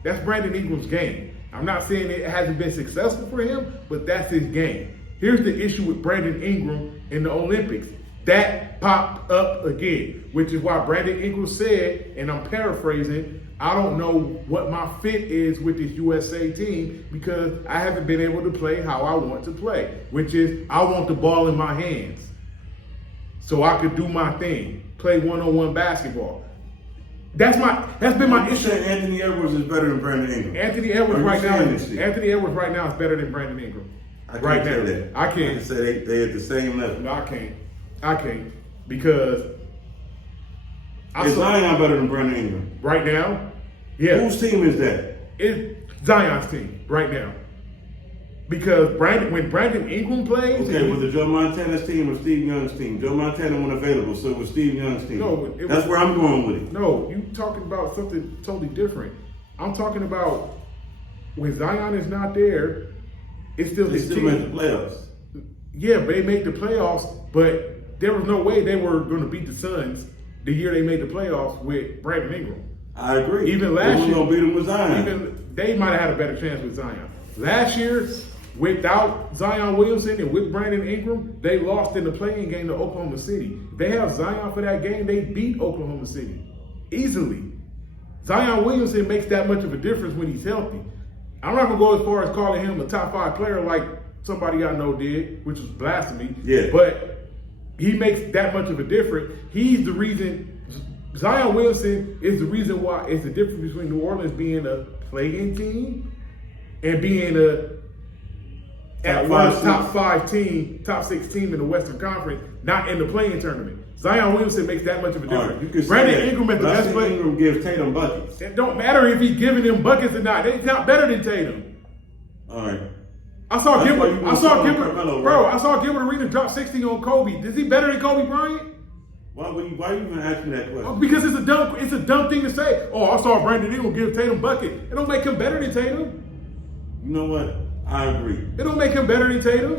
That's Brandon Ingram's game. I'm not saying it hasn't been successful for him, but that's his game. Here's the issue with Brandon Ingram in the Olympics. That popped up again, which is why Brandon Ingram said, and I'm paraphrasing, I don't know what my fit is with this USA team because I haven't been able to play how I want to play, which is I want the ball in my hands so I could do my thing, play one-on-one basketball. That's been my issue. Saying Anthony Edwards is better than Brandon Ingram. Anthony Edwards Are you right now. saying this shit? Anthony Edwards right now is better than Brandon Ingram. I can't Right say now, that. I I can can't. say they at the same level. No, I can't because Is Zion better than Brandon Ingram? right now, yeah, Whose team is that? it's Zion's team right now. Because when Brandon Ingram plays, Okay, was it Joe Montana's team or Steve Young's team? Joe Montana wasn't available, so it was Steve Young's team. No, it That's was- where I'm going with it. no, you talking about something totally different. I'm talking about when Zion is not there, it's still They his still team. made the playoffs. Yeah, they made the playoffs, but there was no way they were going to beat the Suns the year they made the playoffs with Brandon Ingram. I agree. Even last They year, gonna beat them with Zion. even they might have had a better chance with Zion. Last year, without Zion Williamson and with Brandon Ingram, they lost in the playing game to Oklahoma City. If they have Zion for that game, they beat Oklahoma City easily. Zion Williamson makes that much of a difference when he's healthy. I'm not gonna go as far as calling him a top 5 player like somebody I know did, which was blasphemy. Yeah. But he makes that much of a difference. He's the reason. Zion Williamson is the reason why it's the difference between New Orleans being a play-in team and being a at worst top 5 team, top 6 team in the Western Conference, not in the play-in tournament. Zion Williamson makes that much of a All difference. right, you can say Brandon that, Ingram is the but I best see player. Ingram gives Tatum buckets. It don't matter if he's giving them buckets or not. He's not better than Tatum. All right. I saw That's why Gilbert. you I was saw talking Gilbert. Carmelo, Bro, right? I saw Gilbert Arenas drop 60 on Kobe. Is he better than Kobe Bryant? Why you even asking that question? Because it's a dumb thing to say. Oh, I saw Brandon Ingram give Tatum bucket. It don't make him better than Tatum. You know what? I agree. It don't make him better than Tatum.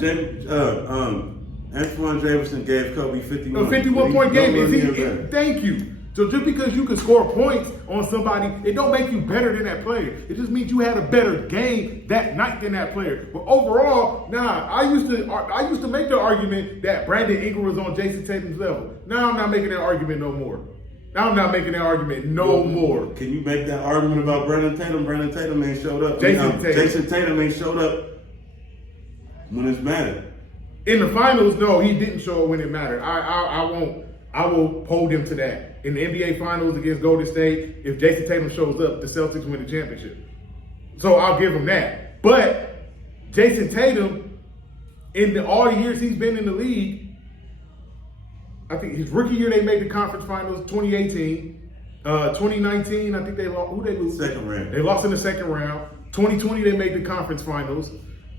Antoine Jameson gave Kobe 51. A 51-point game. Is he? better. Thank you. So just because you can score points on somebody, it don't make you better than that player. It just means you had a better game that night than that player. But overall, I used to make the argument that Brandon Ingram was on Jason Tatum's level. Now I'm not making that argument no more. Now I'm not making that argument no more. Can you make that argument about Brandon Tatum? Brandon Tatum ain't showed up. Jason Tatum ain't showed up when it's mattered. In the finals, no, he didn't show it when it mattered. I will hold him to that. In the NBA Finals against Golden State, if Jason Tatum shows up, the Celtics win the championship. So I'll give him that. But Jason Tatum, in all the years he's been in the league, I think his rookie year they made the conference finals, 2018. 2019, I think they lost. Who they lose? Second round. They lost in the second round. 2020, they made the conference finals.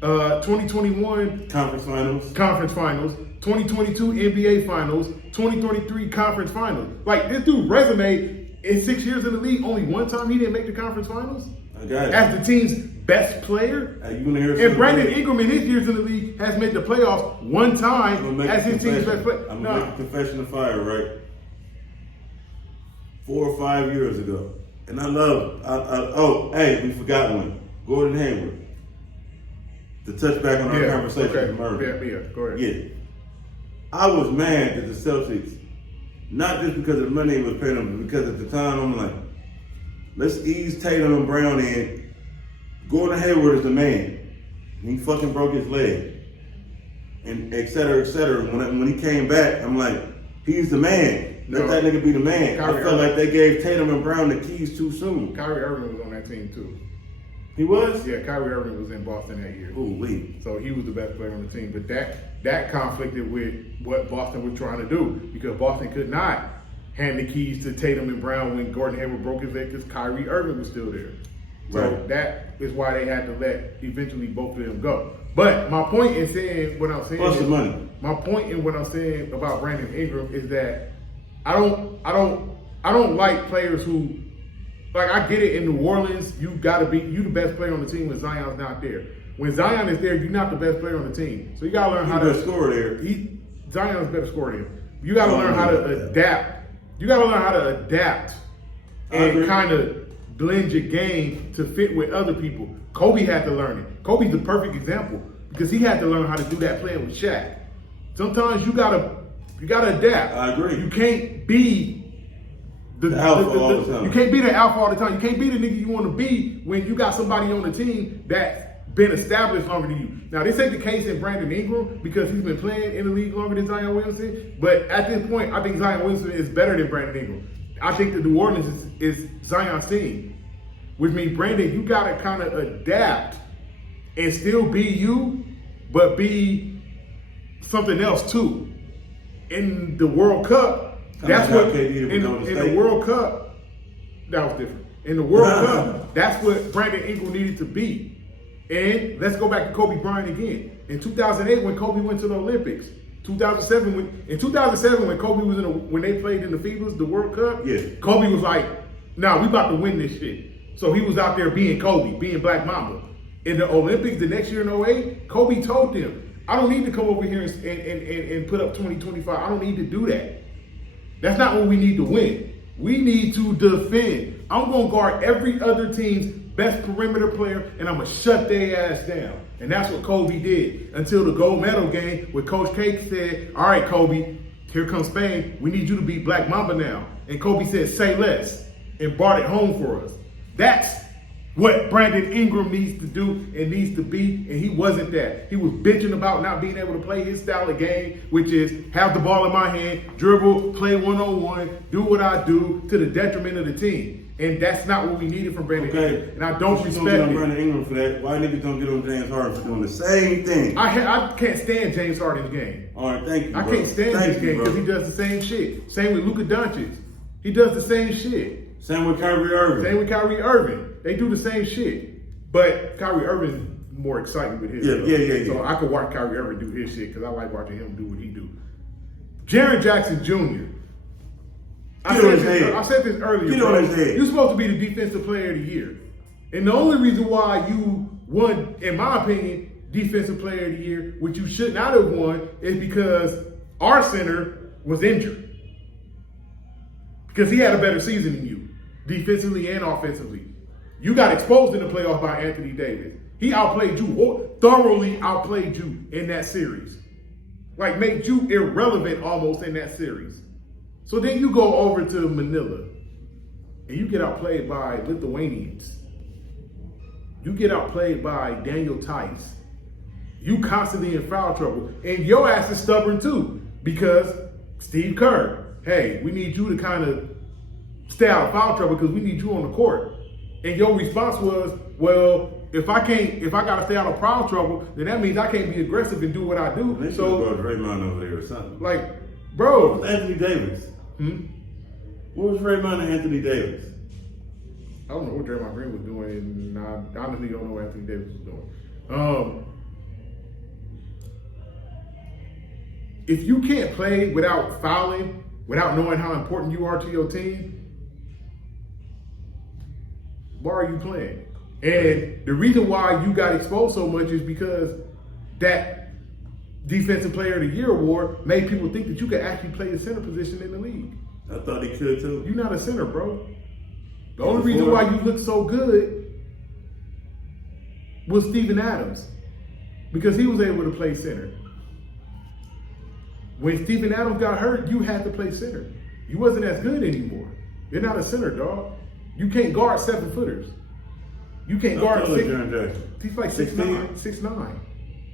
2021, Conference finals. conference finals. 2022 NBA finals. 2023 conference finals. Like this dude resume in 6 years in the league, only one time he didn't make the conference finals I got it. as the team's best player. You wanna hear And something? Brandon Ingram in his years in the league has made the playoffs one I'm time gonna make as a his team's best confession. player. I'm gonna make a confession of fire, right? 4 or 5 years ago, And hey, we forgot one. Gordon Hayward. To touch back on our conversation with Murray. Yeah, go ahead. Yeah. I was mad that the Celtics, not just because of the money he was paying them, but because at the time I'm like, let's ease Tatum and Brown in. Gordon Hayward is the man. He fucking broke his leg. And et cetera, et cetera. When he came back, I'm like, he's the man. Let that nigga be the man. I felt like they gave Tatum and Brown the keys too soon. Kyrie Irving was on that team too. He was? Yeah, Kyrie Irving was in Boston that year. Ooh, wait. So he was the best player on the team. But that conflicted with what Boston was trying to do, because Boston could not hand the keys to Tatum and Brown when Gordon Hayward broke his leg, because Kyrie Irving was still there. So that is why they had to let eventually both of them go. But my point in saying what I'm saying, plus the money. My point in what I'm saying about Brandon Ingram is that I don't like players who, like, I get it, in New Orleans, you the best player on the team when Zion's not there. When Zion is there, you're not the best player on the team. So you gotta learn how to score there. Zion's better scorer than him. You gotta learn how to adapt. You gotta learn how to adapt and kind of blend your game to fit with other people. Kobe had to learn it. Kobe's the perfect example because he had to learn how to do that playing with Shaq. Sometimes you gotta adapt. I agree. You can't be the alpha all the time. You can't be the alpha all the time. You can't be the nigga you want to be when you got somebody on the team that's been established longer than you. Now, this ain't the case in Brandon Ingram because he's been playing in the league longer than Zion Williamson. But at this point, I think Zion Williamson is better than Brandon Ingram. I think the New Orleans is Zion's team. Which means, Brandon, you got to kind of adapt and still be you, but be something else too. In the World Cup, that's what, in the World Cup, that was different. In the World Cup, that's what Brandon Ingram needed to be. And let's go back to Kobe Bryant again. In 2008, when Kobe went to the Olympics, 2007 when Kobe was when they played in the FIBAs, the World Cup, Kobe was like, "Nah, we about to win this shit." So he was out there being Kobe, being Black Mamba. In the Olympics the next year in 2008, Kobe told them, "I don't need to come over here and put up 20, 25. I don't need to do that. That's not what we need to win. We need to defend. I'm going to guard every other team's best perimeter player, and I'm going to shut their ass down." And that's what Kobe did until the gold medal game where Coach K said, "All right, Kobe, here comes Spain. We need you to be Black Mamba now." And Kobe said, "Say less," and brought it home for us. That's what Brandon Ingram needs to do and needs to be, and he wasn't that. He was bitching about not being able to play his style of game, which is have the ball in my hand, dribble, play one-on-one, do what I do to the detriment of the team. And that's not what we needed from Brandon Ingram. And I don't respect it. Brandon Ingram for that. Why niggas don't get on James Harden for doing the same thing? I can't stand James Harden's game. All right, thank you, bro. I can't stand his game because he does the same shit. Same with Luka Doncic. He does the same shit. Same with Kyrie Irving. They do the same shit. But Kyrie Irving's more exciting with his stuff. So I could watch Kyrie Irving do his shit because I like watching him do what he do. Jaren Jackson Jr. I said this earlier, bro. You're supposed to be the defensive player of the year. And the only reason why you won, in my opinion, defensive player of the year, which you should not have won, is because our center was injured. Because he had a better season than you, defensively and offensively. You got exposed in the playoff by Anthony Davis. He outplayed you, thoroughly outplayed you in that series. Like, made you irrelevant almost in that series. So then you go over to Manila and you get outplayed by Lithuanians. You get outplayed by Daniel Tice. You constantly in foul trouble. And your ass is stubborn too because Steve Kerr, hey, we need you to kind of stay out of foul trouble because we need you on the court. And your response was, well, if I gotta stay out of foul trouble, then that means I can't be aggressive and do what I do. They so brought Draymond over there or something. Like, bro. What was Anthony Davis? What was Draymond and Anthony Davis? I don't know what Draymond Green was doing, and I honestly don't know what Anthony Davis was doing. If you can't play without fouling, without knowing how important you are to your team, why are you playing? And the reason why you got exposed so much is because that Defensive Player of the Year award made people think that you could actually play the center position in the league. I thought he could too. You're not a center, bro. The only reason why you look so good was Steven Adams, because he was able to play center. When Steven Adams got hurt, you had to play center. You wasn't as good anymore. You're not a center, dog. You can't guard 7-footers. You can't guard he's like 6'9". 6'9".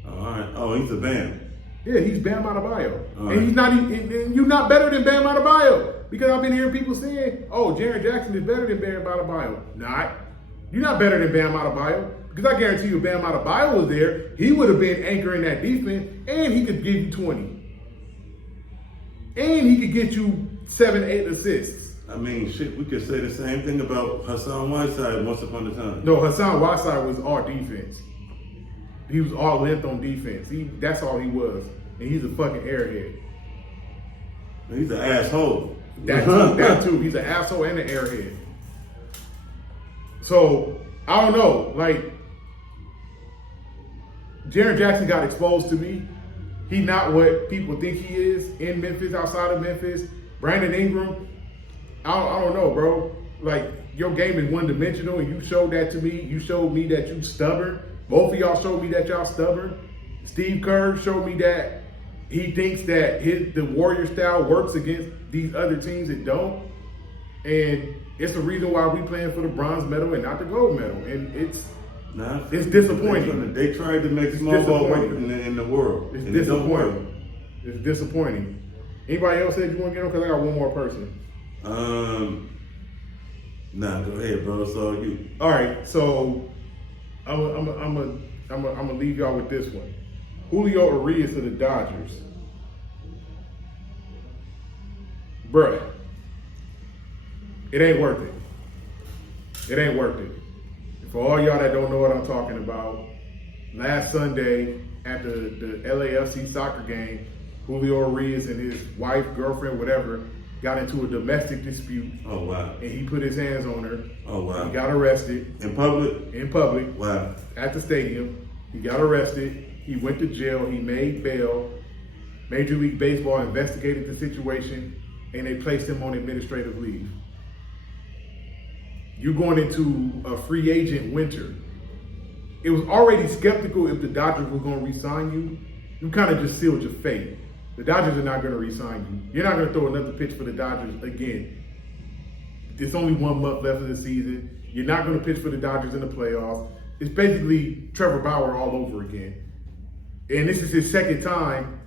All right. Oh, he's a Bam. Yeah, he's Bam Adebayo. All and right. he's not and you're not better than Bam Adebayo. Because I've been hearing people saying, oh, Jaren Jackson is better than Bam Adebayo. Not. You're not better than Bam Adebayo. Because I guarantee you, if Bam Adebayo was there, he would have been anchoring that defense, and he could give you 20. And he could get you 7-8 assists. I mean, shit, we could say the same thing about Hassan Whiteside once upon a time. No, Hassan Whiteside was all defense. He was all length on defense. That's all he was. And he's a fucking airhead. He's an asshole. That too. He's an asshole and an airhead. So, I don't know. Like, Jaren Jackson got exposed to me. He's not what people think he is in Memphis, outside of Memphis. Brandon Ingram, I don't know, bro. Like, your game is one-dimensional, and you showed that to me. You showed me that you stubborn. Both of y'all showed me that y'all stubborn. Steve Kerr showed me that he thinks that the Warrior style works against these other teams that don't. And it's the reason why we playing for the bronze medal and not the gold medal. And it's disappointing. They tried to make small ball work in the world. It's and it don't work. disappointing. It's disappointing. Anybody else said you want to get on? Because I got one more person. Nah, go ahead, bro. It's all you. All right, so I'm gonna leave y'all with this one. Julio Urias to the Dodgers. Bruh, it ain't worth it. It ain't worth it. And for all y'all that don't know what I'm talking about, last Sunday at the LAFC soccer game, Julio Urias and his wife, girlfriend, whatever, got into a domestic dispute. Oh, wow. And he put his hands on her. Oh, wow. He got arrested. In public? In public. Wow. At the stadium. He got arrested. He went to jail. He made bail. Major League Baseball investigated the situation, and they placed him on administrative leave. You're going into a free agent winter. It was already skeptical if the Dodgers were going to re-sign you. You kind of just sealed your fate. The Dodgers are not going to re-sign you. You're not going to throw another pitch for the Dodgers again. There's only 1 month left of the season. You're not going to pitch for the Dodgers in the playoffs. It's basically Trevor Bauer all over again. And this is his second time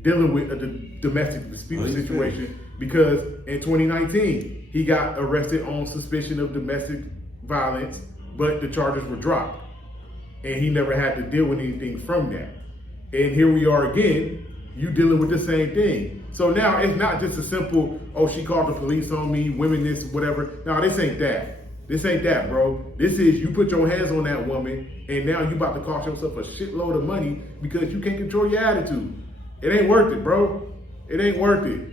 dealing with a domestic dispute situation because in 2019, he got arrested on suspicion of domestic violence, but the charges were dropped. And he never had to deal with anything from that. And here we are again, you dealing with the same thing. So now it's not just a simple, oh, she called the police on me, women this, whatever. No, this ain't that. This ain't that, bro. This is you put your hands on that woman, and now you about to cost yourself a shitload of money because you can't control your attitude. It ain't worth it, bro. It ain't worth it.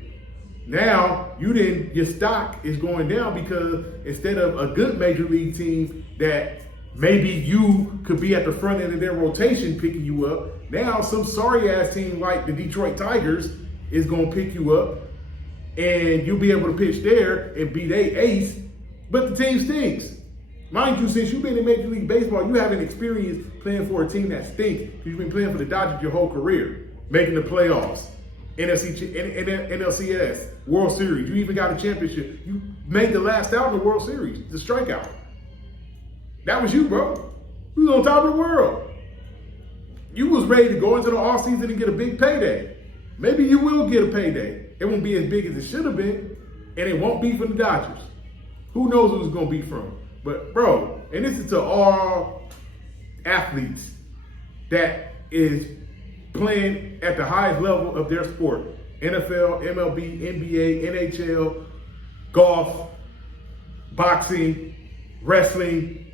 Now, your stock is going down because instead of a good major league team that maybe you could be at the front end of their rotation picking you up, now some sorry-ass team like the Detroit Tigers is going to pick you up, and you'll be able to pitch there and be their ace, but the team stinks. Mind you, since you've been in Major League Baseball, you haven't experienced playing for a team that stinks. You've been playing for the Dodgers your whole career, making the playoffs, NLCS, World Series. You even got a championship. You made the last out in the World Series, the strikeout. That was you, bro. You was on top of the world. You was ready to go into the offseason and get a big payday. Maybe you will get a payday. It won't be as big as it should have been, and it won't be from the Dodgers. Who knows who it's going to be from? But, bro, and this is to all athletes that is playing at the highest level of their sport. NFL, MLB, NBA, NHL, golf, boxing, wrestling,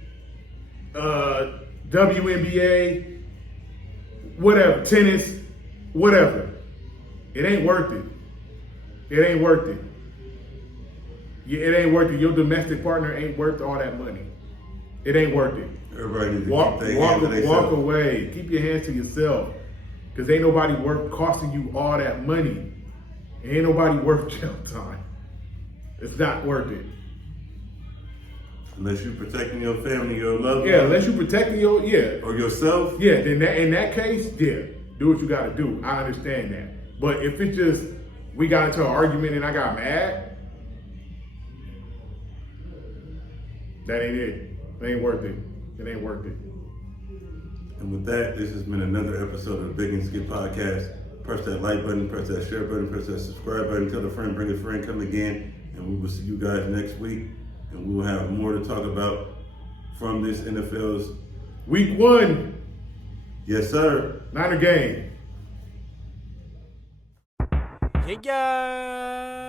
WNBA, whatever, tennis, whatever. It ain't worth it. It ain't worth it. It ain't worth it. Your domestic partner ain't worth all that money. It ain't worth it. Everybody needs to walk walk away. Keep your hands to yourself. Because ain't nobody worth costing you all that money. Ain't nobody worth jail time. It's not worth it. Unless you're protecting your family, your loved ones. Yeah, unless you're protecting your Or yourself. Yeah, then in that case, yeah, do what you got to do. I understand that. But if it's just we got into an argument and I got mad, that ain't it. It ain't worth it. It ain't worth it. And with that, this has been another episode of the Big and Skip Podcast. Press that like button, press that share button, press that subscribe button, tell a friend, bring a friend, come again, and we will see you guys next week. And we will have more to talk about from this NFL's Week 1. Yes, sir. Niner game. Hey guys!